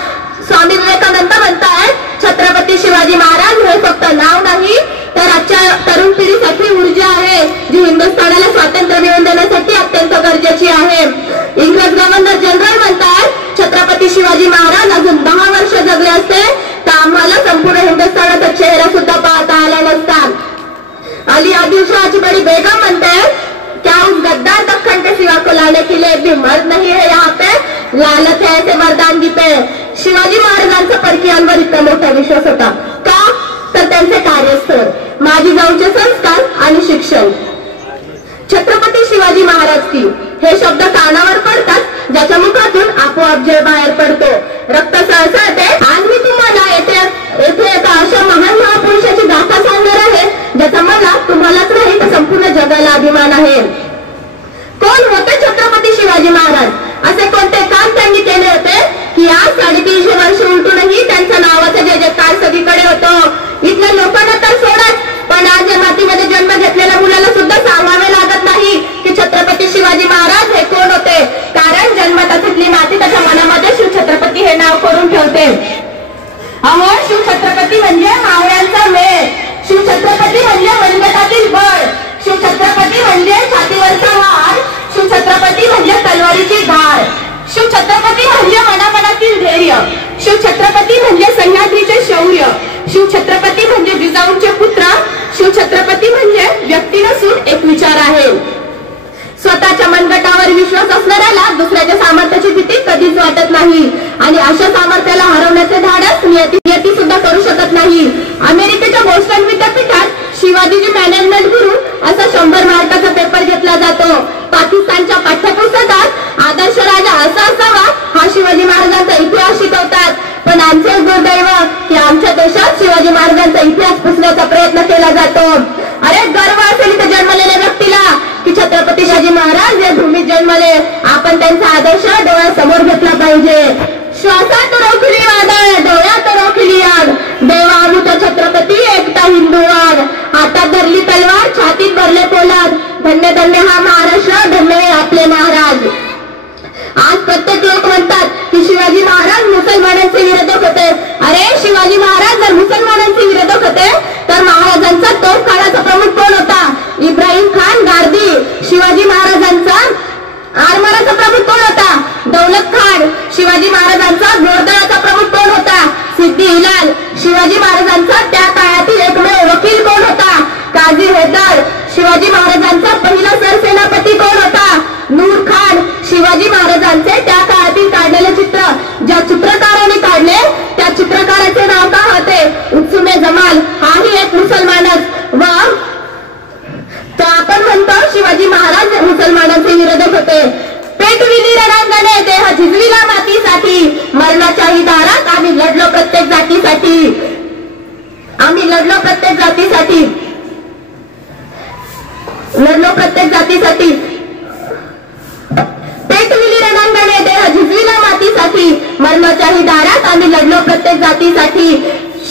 स्वामी विवेकानंद म्हणतात छत्रपती शिवाजी महाराज हे फक्त नाव नाही तर आजच्या तरुण पिढीसाठी ऊर्जा आहे जी हिंदुस्थानाला स्वातंत्र्य मिळवून देण्यासाठी अत्यंत गरजेची आहे. इंग्रज गव्हर्नर जनरल म्हणतात छत्रपती शिवाजी महाराज अजून 10 वर्ष जगले असते तर आम्हाला संपूर्ण हिंदुस्थानाचा चेहरा सुद्धा पाहता आला नसता. अली आदिल शाह बड़ी बेगम म्हणते क्या उस गद्दार दक्खन के सिवा को लाने के लिए भी मर्द नहीं है यहाँ पे, लालच है ऐसे मर्दानगी पे. शिवाजी महाराजांचा परकीयांवर इतका मोठा विश्वास होता का तर त्यांचे कार्यस्थळ, माझी गावचे संस्कार आणि शिक्षण. छत्रपती शिवाजी महाराज की हे शब्द कानावर पडतात ज्याच्या मुखातून आपोआप जय बाहेर पडतो. रक्त सळसळते. आज मी तुम्हाला येथे एका अशा महान महापुरुषाची गाथा सांगणार आहे ज्याचा मला तुम्हालाच नाही तर संपूर्ण जगाला अभिमान आहे. कोण होते छत्रपती शिवाजी महाराज? असे कोणते काम त्यांनी केले होते की आज 350 वर्ष उलटूनही त्यांच्या नावाचं जे काय सगळीकडे होतं. इथल्या लोकांना तर सोडत, पण आज या मातीमध्ये जन्म घेतलेल्या मुलाला सुद्धा सांगावे लागत नाही की छत्रपती शिवाजी महाराज हे कोण होते, कारण जन्मता तिथली माती त्याच्या मनामध्ये शिवछत्रपती हे नाव करून ठेवते. अहो, शिवछत्रपती म्हणजे मावळ्यांचा मेळ, शिवछत्रपती म्हणजे मनगटातील बळ, शिवछत्रपती म्हणजे छातीवरचा हार, शिवछत्रपती म्हणजे तलवारीची धार, शिवछत्रपती म्हणजे मनामनातील धैर्य, शिवछत्रपती म्हणजे सह्याद्रीचे शौर्य, शिवछत्रपती म्हणजे जिजाऊंचे पुत्र, शिवछत्रपती म्हणजे व्यक्ती नसून एक विचार आहे. स्वतःच्या मनगटावर विश्वास असणाऱ्याला दुसऱ्याच्या सामर्थ्याची भीती कधीच वाटत नाही आणि अशा सामर्थ्याला हरवण्याचे धाडस नियती सुद्धा करू शकत नाही. अमेरिकेच्या बोस्टन विद्यापीठात शिवाजीजी मॅनेजमेंट गुरु असा 100 मार्काचा पेपर घेतला जातो. पाकिस्तानच्या पाठ्यपुस्तकात आदर्श राजा असा असावा हा शिवाजी महाराजांचा केला जातो. अरे गर्व असेल इथे जन्मलेल्या व्यक्तीला की छत्रपती शिवाजी महाराज या भूमीत जन्मले. आपण त्यांचा आदर्श डोळ्यासमोर घेतला पाहिजे. श्वासात रोखली वादळ, डोळ्यात रोखली आग, देवानुत छत्रपती एकटा हिंदू वाघ, हातात धरली तलवार, छातीत भरले पोलाद, धन्य धन्य हा महाराष्ट्र, धन्य आपले महाराज. आज प्रत्येक लोक म्हणतात की शिवाजी महाराज मुसलमानांचे विरोधक होते. अरे शिवाजी महाराज जर मुसलमानांचे विरोधक होते तर महाराजांचा तोफखानाचा प्रमुख कोण होता? इब्राहिम खान गारदी. शिवाजी महाराजांचा आरमाराचा प्रमुख कोण होता? दौलत खान. शिवाजी महाराजांचा घोडदळाचा प्रमुख कोण होता? सिद्दी हिलाल. शिवाजी महाराजांचा त्या काळातील एकमेव वकील कोण होता? काझी हैदर. शिवाजी महाराजांचा पहिला सरसेनापती कोण होता? नूर खान. शिवाजी महाराजांचे त्या काळातील काढलेले चित्र ज्या चित्रकाराने काढले त्या चित्रकाराचे नाव काय होते? उत्सुमे जमाल. हाही एक मुसलमानच. व तो आपण म्हणतो शिवाजी महाराज मुसलमानांचे विरोधक होते. पेटविली रणांगणे देह झिजविला मातीसाठी, मरणाच्याही दारात आम्ही लढलो प्रत्येक जातीसाठी. आम्ही लढलो प्रत्येक जातीसाठी. लढलो प्रत्येक जातीसाठी. पेटविली रणांगणे देह झिजविला मातीसाठी, मरणाच्याही दारात आम्ही लढलो प्रत्येक जातीसाठी.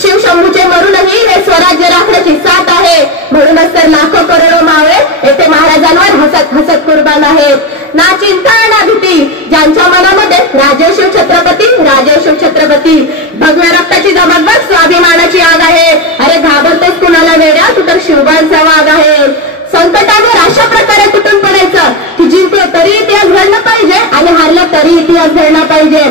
शिवशंभूचे मरूनही हे स्वराज्य राखण्याची साथ आहे. म्हणूनच तर लाखो करोडो मावळे येथे महाराजांवर हसत हसत कुर्बान आहेत. ना चिंता ना भीती ज्यांच्या मनामध्ये राजशिव छत्रपती, राजशिव छत्रपती. भगव्या रक्ताची जबाबदार स्वाभिमानाची आग आहे. अरे घाबरतोस कुणाला वेड्या, तू तर शिवबांचा वाघ आहे. संकटावर अशा प्रकारे तुटून पडायचं की जिंकलो तरी इतिहास घडला पाहिजे आणि हारला तरी इतिहास घडला पाहिजे.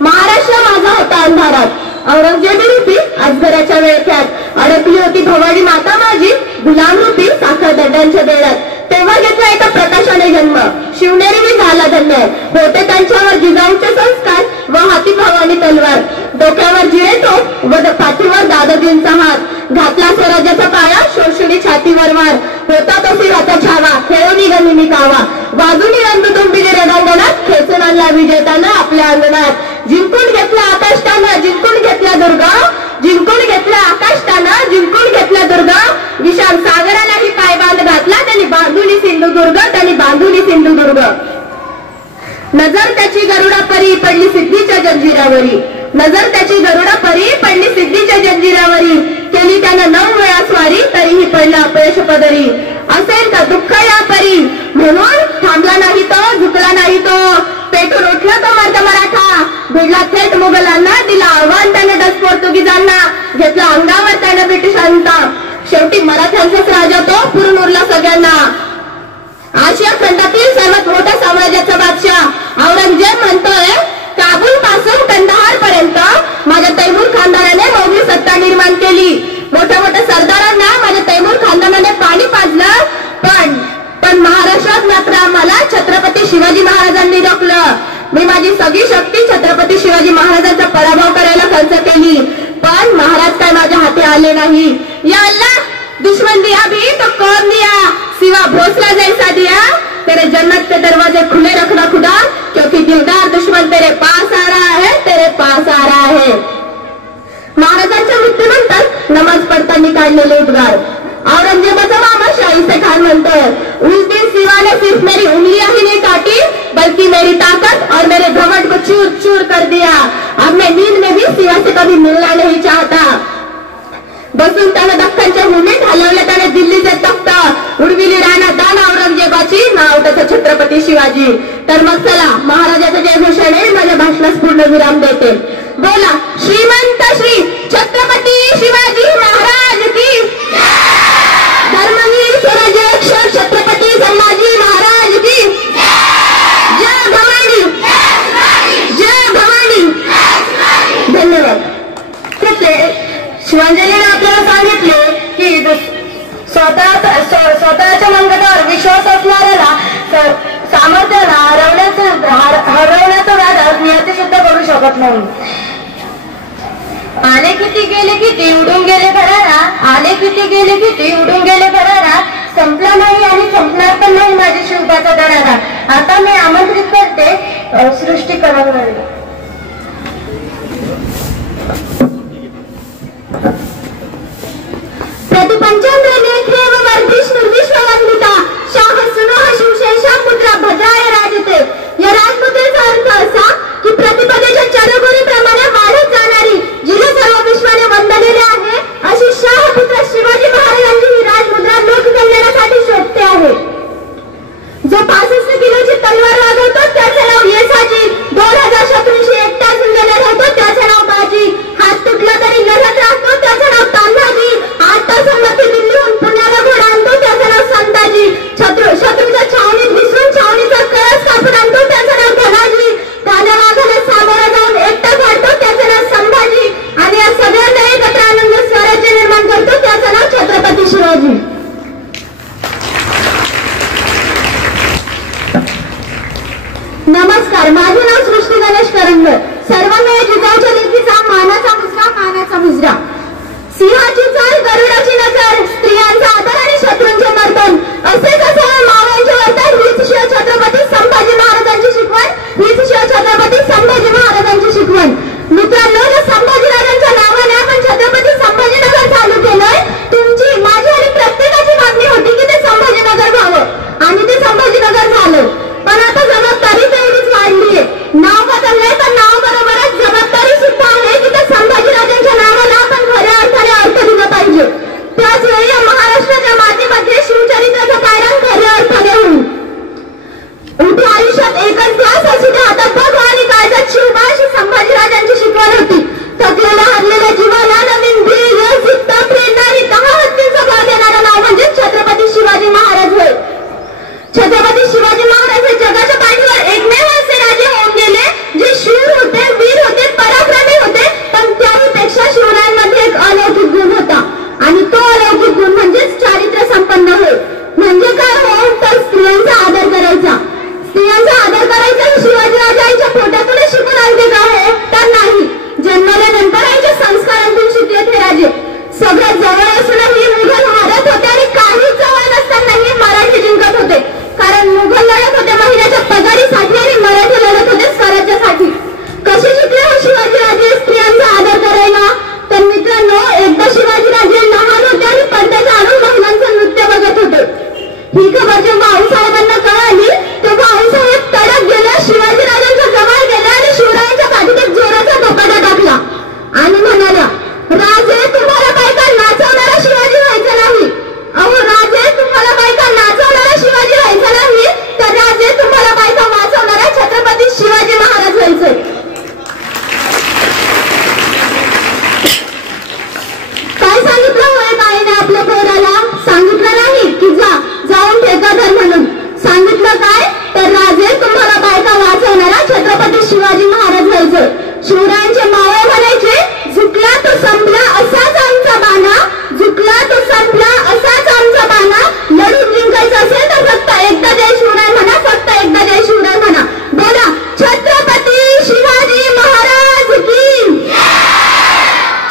महाराष्ट्र माझा होता अंधारात, औरंगजेबी रूपी अजगराच्या वेळख्यात, अडकली होती भवानी माता माझी गुलाम रूपी साखर दड्ड्यांच्या बेड्यात. तेव्हा घेतला एका प्रकाशाने जन्म, शिवनेरी मी झाला धन्य. होते त्यांच्यावर जिजाऊंचे संस्कार व हाती भवानी तलवार, डोक्यावर जिरे टोप व पाठीवर दादाजींचा हात. घातला स्वराज्याचा पाया, शोषणी छातीवर मार, होता तो सिंहाचा छावा, खेळून गनिमी कावा. वाजूनी रंगतुंबिली रणांगणात, खेचून आणला विजेताना आपल्या अंगणात. जिंकून घेतला आकाशताना, जिंकून घेतला दुर्गा, जिंकून घेतला आकाशताना, जिंकून घेतला दुर्गा. विशाल सागरालाही पायबांध घातला, त्यांनी बांधुली सिंधुदुर्ग, त्यांनी बांधुली सिंधुदुर्ग. नजर त्याची गरुडा परी पडली सिद्धीच्या जंजिरावरी, नजर त्याची गरुडा परी पडली सिद्धीच्या जंजिरावरी. केली त्यानं 9 वेळा स्वारी, तरीही पडला अपयश पदरी. असेल तर दुःख या परी, म्हणून थांबला नाही तो, झुकला नाही तो. पेटून उठला तो मर्द मराठा, भिडला थेट मुघलांना, दिला आव्हान त्याने डच पोर्तुगीजांना, घेतला अंगावर त्याने ब्रिटिशांचा. शेवटी मराठ्यांचाच राजा तो, पुरून उरला सगळ्यांना. आशिया खंडातील सर्वात मोठ्या साम्राज्याचा बादशाह औरंगजेब म्हणतोय, काबूल पासून कंदाहार पर्यंत माझ्या तैमूर खानदानाने मोगली सत्ता निर्माण केली. मोठ्या मोठ्या सरदारांना माझ्या तैमूर खानदानाने पाणी पाजलं, पण महाराष्ट्रात मात्र आम्हाला छत्रपती शिवाजी महाराजांनी रोखलं. मी माझी सगळी शक्ती छत्रपती शिवाजी महाराजांचा पराभव करायला खर्च केली, पण महाराज काय माझ्या हाती आले नाही. या अल्लाह दुश्मन दिया भी तो कौन दिया, सिवा भोसला जैसा दिया. तेरे जन्नत के दरवाजे खुले रखना खुदा, क्योंकि दिलदार दुश्मन तेरे पास आ रहा है, तेरे पास आ रहा है. महाराजांच्या मृत्यूनंतर नमाज पडताना काढलेले उद्गार. औरंगजेबाचा मामा शाहिस्ते खान म्हणतोय, उस दिन सिवा ने सिर्फ मेरी उंगलियां ही नहीं काटी, बल्कि मेरी ताकत और मेरे घमंड को चूर चूर कर दिया. अब मैं नींद में भी सिवा से कभी मिलना नहीं चाहता. बसून त्याने दख्खनच्या भूमीत हलवले त्याने दिल्लीचे तख्त, उडविली राणा दान औरंगजेबाची, नाव त्याचं छत्रपती शिवाजी. तर मग चला महाराजाचं जयघोषणे माझ्या भाषणास पूर्ण विराम देते. बोला श्रीमंत श्री छत्रपती शिवाजी महाराज की, धर्मवीर स्वराज्य छत्रपती संभाजी महाराज की, जय भवानी, जय भवानी. धन्यवाद. शिवांजलीने आपल्याला सांगितले की स्वतःच्या मनगटावर विश्वास असणाऱ्याला सामर्थ्याला हरवण्याचा वादा नियती सुद्धा करू शकत नाही. आले किती गेले किती उडून गेले घराला, आले किती गेले किती उडून गेले घराला, संपला नाही आणि संपणार पण नाही माझ्या शिवबाचा दरारा. आता मी आमंत्रित करते सृष्टीकरांना. प्रतिपंचांद्र नमस्कार, माझे नाव सृष्टी गणेश करंगळ. सर्वांना या जिजाऊच्या लेखीचा मानाचा मुजरा. सिंहाची चाल, गरुडाची नजर, स्त्रियांचा आदर आणि शत्रूंचे मर्दन, असे कसे मावळ्यांचे वर्तन, हीच शिवछत्रपती संभाजी महाराजांची शिकवण, हीच शिवछत्रपती संभाजी महाराजांची शिकवण. मित्रांनो, संभाजीराजांच्या नावाने आपण छत्रपती संभाजीनगर चालू केलंय. तुमची, माझी आणि प्रत्येकाची मागणी होती की ते संभाजीनगर व्हावं आणि ते संभाजीनगर झालं. पण आता जबाबदारी तेवढीच वाढलीये. नाव बदललंय पण नाव बरोबरच जबाबदारी सुद्धा आहे की त्या संभाजीराजांच्या नावाला आपण खऱ्या अर्थाने अर्थ दिला पाहिजे. त्याच वेळी या महाराष्ट्राच्या मातीमध्ये शिवचरित्राचा पायरण खऱ्या अर्थाने होईल. उद्या आयुष्यात एकच ध्यास असू द्या, हातात भगवा आणि काळजात शिवबा, अशी संभाजीराजांची शिकवण होती. थकलेल्या हरलेल्या जीवाला नवीन ध्येय, जिद्द, प्रेरणा आणि 10 हत्तींचा बळ देणारं नाव म्हणजे छत्रपती शिवाजी महाराज होय. छत्रपती शिवाजी महाराज हे जगाच्या पाठीवर एकमेव असे राजे होऊन गेले जे शूर होते, वीर होते, पराक्रमी होते, पण त्याहीपेक्षा शिवरायांमध्ये एक अलौकिक गुण होता आणि तो अलौकिक गुण म्हणजेच चारित्र्य संपन्न होय. म्हणजे काय हो, तर स्त्रियांचा आदर करायचा. स्त्रियांचा आदर करायचा हे शिवाजीराजे आईच्या पोटातूनच शिकून आले का हो, तर नाही. जन्मल्यानंतर आईच्या संस्कारातून शिकले ते राजे. सगळ्यात जवळ असूनही मुघल हारत होते आणि काही जवळ नसतानाही मराठी जिंकत होते. कारण मुघल लढत होते महिन्याच्या पगारीसाठी आणि मराठी लढत होते स्वराज्यासाठी. कसे शिकले हो शिवाजीराजे स्त्रियांचा आदर करायला? तर मित्रांनो, एकदा शिवाजीराजे लहान होते आणि पडद्याच्या आडून महिलांचं नृत्य बघत होते. ही खबर जेव्हा आऊसाहेबांना कळाली तेव्हा आऊसाहेब तडक गेले, शिवाजीराजांच्या जवळ गेले आणि शिवरायांच्या पाठीत एक जोराचा धोकाटा टाकला आणि म्हणाला, राजे, तुम्हाला बायका नाचवणारा शिवाजी व्हायचं नाही. अहो राजे, तुम्हाला बायका नाचवणारा शिवाजी व्हायचं नाही, तर राजे, तुम्हाला बायका वाचवणारा छत्रपती शिवाजी महाराज व्हायचंय. काय सांगितलं होय बाईने आपल्या पोराला? सांगितलं नाही की जाऊन ठेका धर म्हणून. सांगितलं काय, तर राजे, तुम्हाला बायका वाचवणारा छत्रपती शिवाजी महाराज व्हायचंय. शिवरायांचे मावळे म्हणायचे, झुकला तो संपला असाच आमचा बाणा, झुकला तो संपला असाच आमचा बाणा. लढून जिंकायचं असेल तर फक्त एकदा जय शिवराय म्हणा, फक्त एकदा जय शिवराय म्हणा. बोला, छत्रपती शिवाजी महाराज की,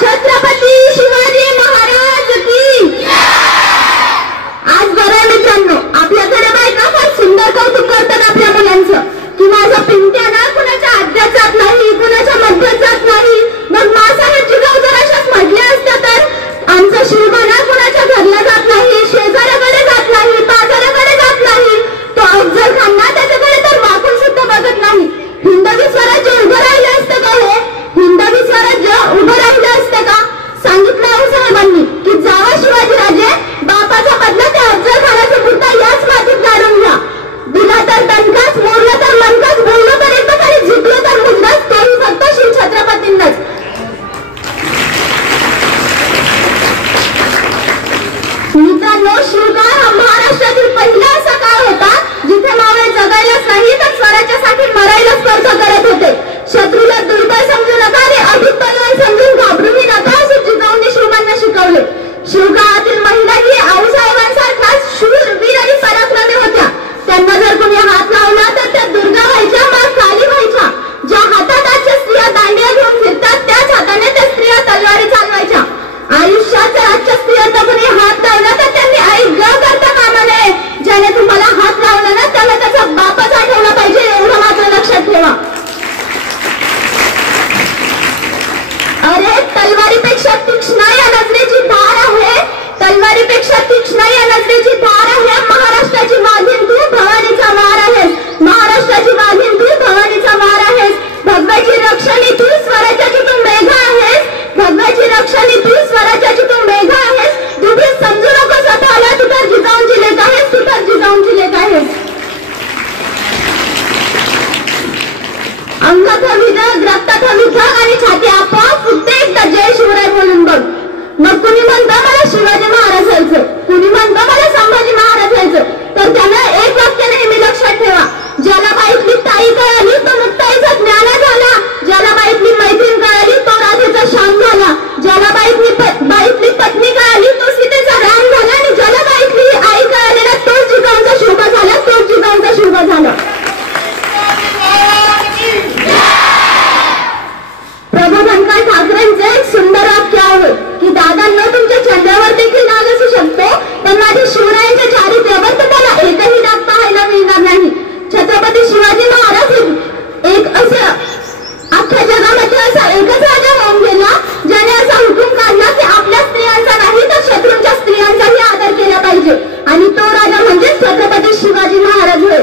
छत्रपती शिवाजी महाराज की. आज बरं मित्रांनो, आपल्याकडे बायका फार सुंदर कौतुक करतात आपल्या मुलांचं की माझा पिंट्या ना कुणाच्या आज्यात जात नाही, कुणाच्या मध्यात जात नाही. मग मासाहेब जिजाऊ जर अशाच म्हटल्या असत्या तर आमचा शिवबाना कुणाच्या घरला जात नाही, शेजाऱ्याकडे जात नाही, बाजाराकडे जात नाही. तो अफजल खान ना त्याच्याकडे तर वाकून सुद्धा बघत नाही. हिंदवी स्वराज्य उभं राहिलं असतं का हो? हिंदवी स्वराज्य उभं राहिलं असतं का? सांगितलं आऊसाहेबांनी की जावा शिवाजीराजे, बापाचा बदला त्या अफजल खानाचा मुद्दा याच मातीत काढून घ्या. दिला तर दणकाच, मोडलं तर मनकाच, बोललं तर एकदा आणि जिंकलं तर मुद्दाच, तोही फक्त शिवछत्रपतींनाच. मित्रांनो, शिवकाळ हा महाराष्ट्रातील पहिला असा काळ होता जिथे मावळे जगायलाच नाही तर स्वराज्यासाठी मरायलाच खर्च करत होते. शत्रूला दुर्बळ समजू नका आणि अधिक बलवान समजून घाबरूही नका, असे जिजाऊंनी शिवबांना शिकवले. शिवकाळातील महिलाही आऊसाहेबांसारखाच शूर, वीर आणि पराक्रमी होत्या. त्यांना जर कोणी हात लावला तर त्या दुर्गा व्हायच्या, मग काली व्हायच्या. ज्या हातात आजच्या स्त्रिया दांडिया घेऊन फिरतात त्याच हाताने त्या स्त्रिया तलवारी चालवायच्या. आयुष्यात जर आजच्या स्त्रियांना कोणी हात लावला तर त्यांनी आई ग करता कामा नये. ज्याने तुम्हाला हात लावला ना त्याला त्याचा बापच आठवला पाहिजे, एवढं मात्र लक्षात ठेवा. अरे, तलवारीपेक्षा तीक्ष्ण या नजरेची धार आहे, तलवारीपेक्षा तीक्ष्ण या नजरेची धार आहे. महाराष्ट्राची वाघीण तू, भवानीचा वार आहेस. महाराष्ट्राची वाघीण तू, भवानीचा वार आहेस. भगवाची रक्षणी तू, स्वराज्याची तू मेघा आहेस. भगवाची रक्षणी तू, स्वराज्याची तू मेघा आहेस. तुझे समजू नको स्वतःला, तू तर जिजाऊंची लेक आहेस, तू तर जिजाऊंची लेक आहेस. अंगात हवी जग, रक्तात हवी झग आणि छाती आपोआप फुटते एकदा जय शिवराय म्हणून बघ. मग कुणी म्हणतं मला शिवाजी महाराज व्हायचं, कुणी म्हणतं मला संभाजी महाराज व्हायचं, तर त्यानं एक वाक्य नेहमी लक्षात ठेवा. ज्याला बाईतली ताई कळाली तो मुक्ताईचा ज्ञान झाला, ज्याला बाईतली मैत्रीण कळाली तो राधेचा शाम झाला, ज्याला बाईतली पत्नी कळाली तो सीतेचा राम झाला आणि ज्याला बाईतली आई कळाली ना तोच जिजाऊंचा शोभा झाला, तोच जिजाऊंचा शोभा झाला. माझ्या शिवरायांच्या चारित्र्यावर तर त्याला एकही डाग पाहायला मिळणार नाही. छत्रपती शिवाजी महाराज एक असं अख्ख्या जगामध्ये असा एकच राजा होऊन गेला ज्याने असा हुकूम काढला की आपल्या स्त्रियांचा नाही तर शत्रूंच्या स्त्रियांचाही आदर केला पाहिजे, आणि तो राजा म्हणजे छत्रपती शिवाजी महाराज होय.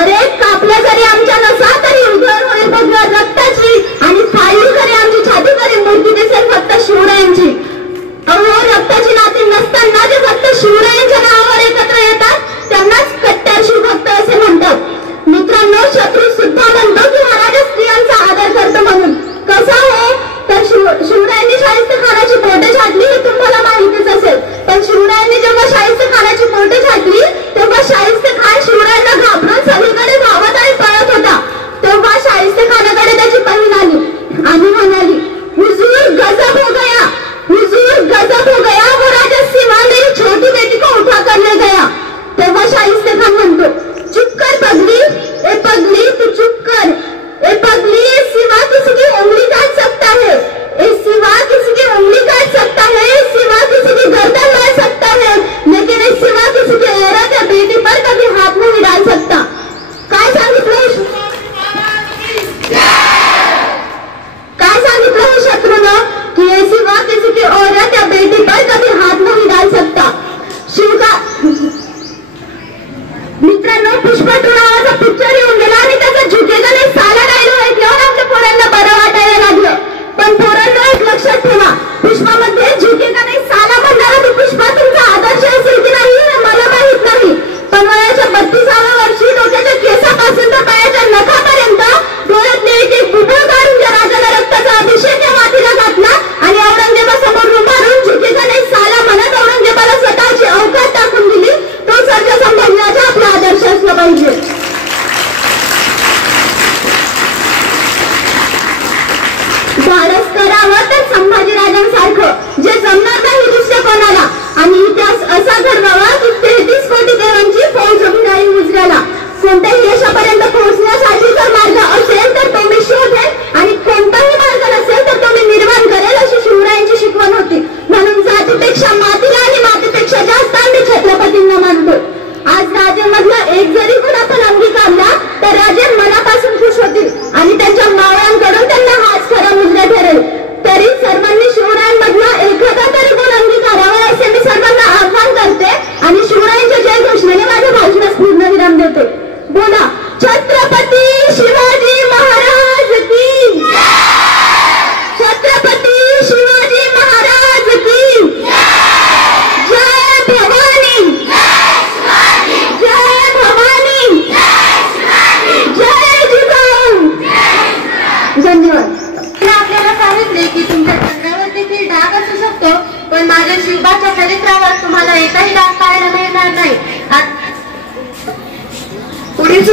अरे कापल्या जरी आमच्या नसा तरी उधळ होईल बघ रक्ताची, आणि फाळली जरी आमची छाती तरी मूर्ती दिसेल फक्त शिवरायांची. अहो रक्ताची नाती नसताना जे फक्त शिवरायांच्या नावावर एकत्र येतात त्यांनाच कट्टर शिवभक्त असे म्हणतात. मित्रांनो, शत्रू सुद्धा म्हणतो की हा राजा स्त्रियांचा आदर करतो म्हणून. कसं आहे तर शिवरायांनी शाहिस्त खानाची बोटे छाटली हे तुम्हाला माहितीच असेल, पण शिवरायांनी जेव्हा शाहिस्त खानाची बोटे छाटली तेव्हा शाहिस्त खान शिवरायांना घाबरून सगळीकडे धावत आणि पळत होता. तेव्हा शाहिस्त खानाकडे त्याची बहीण आली आणि म्हणाली, हुजूर गजब हो गया, हुजूर गजब हो गया, वो राजा सिवा मेरी छोटी बेटी को उठा कर ले गया. तेव्हा शाहिस्त खान म्हणतो, चुप कर पगली, ए पगली तू चुप कर, ए पगली ये सिवा किसी की उंगली काट सकता है, ए सिवा किसी की उंगली काट सकता है, ए सिवा किसी की गर्दन मार सकता है, लेकिन ए सिवा किसी की औरत या बेटी पर कभी हाथ नहीं डाल सकता. काय सांगितलं शत्रूनं की ए सिवा किसी की औरत या बेटी पर कभी हाथ नहीं डाल सकता. शिवका मित्रांनो, पुष्पा 2 नावाचा पिक्चर येऊन गेला आणि त्याचा झुकेगा नाही साला डायलॉग ऐकल्यावर आपल्या पोरांना बरं वाटायला लागलं. पण पोरांनो एक लक्षात ठेवा, पुष्पामध्ये झुकेगा नाही साला म्हणणारा तो पुष्पा तुमचा आदर्श असेल की नाही हे मला माहित नाही, पण वयाच्या 32व्या वर्षी डोक्याच्या केसापासून तर पायाच्या नखापर्यंत डोळ्यातले एक बुबुळ काढून त्या राजाला रक्ताचा अभिषेक या मातीला घातला आणि औरंगजेबासमोर उभारून झुकेगा नाही साला म्हणत औरंगजेबाला स्वतःची अवकाश टाकून दिली. तो सर्व संभाजीराजा आपला आदर्श असला पाहिजे. धाडस करावं तर संभाजीराजांसारखं जे जमणार नाही दुसऱ्या कोणाला, आणि इतिहास असा घडवावा की 33 कोटी देवांची फौज उभी राहील उजव्याला. कोणत्याही यशापर्यंत पोहोचण्यासाठी जर मार्ग असेल तर तो मी शोधेल आणि कोणताही मार्ग नसेल तर तो मी निर्माण करेल अशी शिवरायांची शिकवण होती. म्हणून जातीपेक्षा मातीला आणि मातीपेक्षा जास्त आम्ही छत्रपतींना मानतो. आज राजांमधला एक जरी गुण आपण अंगीकारला तर राजे मनापासून खुश होतील आणि त्यांच्या मावळ्यांकडून त्यांना हाच खरा मुद्दा ठरेल. तरी सर्वांनी शिवरायांमधला एखादा तरी गुण अंगीकारावा असे मी सर्वांना आव्हान करते आणि शिवरायांच्या जय घोषणेने माझ्या भाषणास पूर्णविराम देते. बोला छत्रपती शिवाजी महाराज की, छत्रपती शिवाजी महाराज की जय भवानी, जय भवानी, जय जिजाऊ. धन्यवाद. आपल्याला सांगितले की तुमच्या चेहऱ्यावर देखील डाग असू शकतो, पण माझ्या शिवबाच्या चरित्रावर तुम्हाला एकही डाग पाहायला मिळणार नाही. पुढील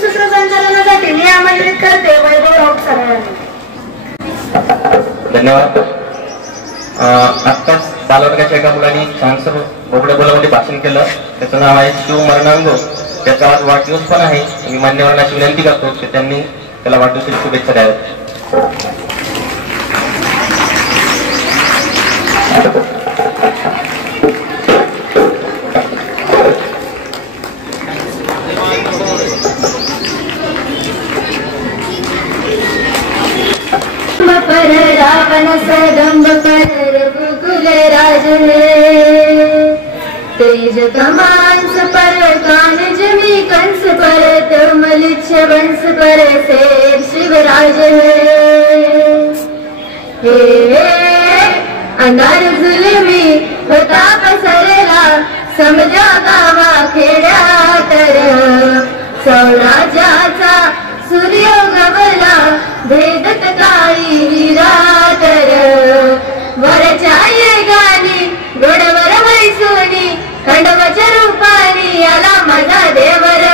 सूत्रसंचालनासाठी मी आमंत्रित करते वैभव राऊत सरांना. धन्यवाद. आत्ताच बालवर्गाच्या एका मुलांनी छानसं बोबड्या बोलामध्ये भाषण केलं. त्याचं नाव आहे शिव मरणांगो. त्याचा आज वाढदिवस पण आहे. मी मान्यवरांना विनंती करतो की त्यांनी त्याला वाढदिवसाची शुभेच्छा द्याव्यात. पर रावण सदंब पर रघुकुल राज तेज कमांस पर कानज मी कंस पर तुमलिच्छ वंश पर शेर शिवराज हे अंधार जुलमी होता पसरला समजा गावा खेड्या तर स्वराज्याचा सूर्य गवला भेदत काळी हिरातर वरच्या गाणी गोडवर मैसुनी खंडवाच्या रूपानी आला माझा देवर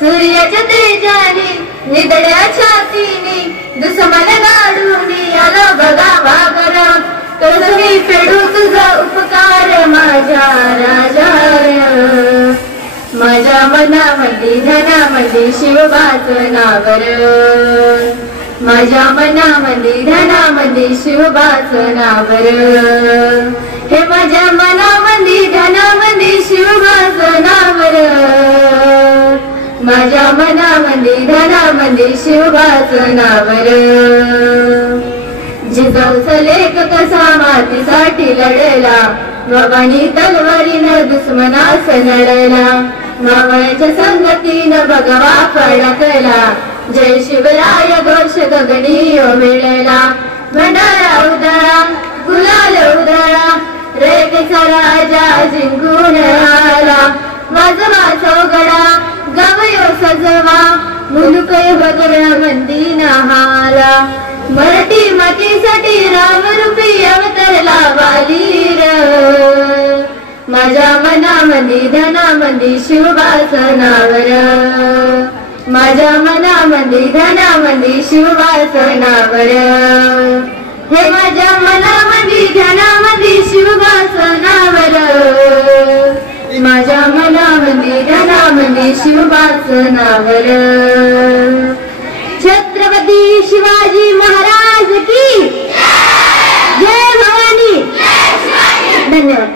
सूर्याच्या तेजानी निदड्या छातीनी दुश्मन गाडूनी आला बघा वागर कसं मी फेडू तुझा उपकार माझ्या राजा. माझ्या मनामध्ये धनामध्ये शिवबाचं नावर, माझ्या मनामध्ये धनामध्ये शिवबाचं नावर. हे माझ्या मनामंदी धनामंदी शिवभासनावर, माझ्या मनामंदी धनामंदी शिवभासनावर. जिजाऊचा लेख कसा मातीसाठी लढला, बाबांनी तलवारीनं दुश्मनास लढला. मावळ्याच्या संगतीनं भगवा फडकला, जय शिवराय घोष गगनीय मिळला. भंडारा उधळा गुलाल उधळा, रेखेचा राजा जिंकून आला. वाजवा चौघडा गवयो सजवा, मुलुक बगड्या मंदी हाला. मराठी मातीसाठी रामरूपी अवतरला वालीर, माझ्या मनामंदी धनामंदी शिवभासनावर, माझ्या मनामंदी धनामंदी शिवभासनावर. हे माझ्या मनामंदी धनामंदी शिवभासनावर, माझ्या मनामंदी धनामंदी शिवभासनावर. छत्रपती शिवाजी महाराज की जय भवानी. धन्यवाद.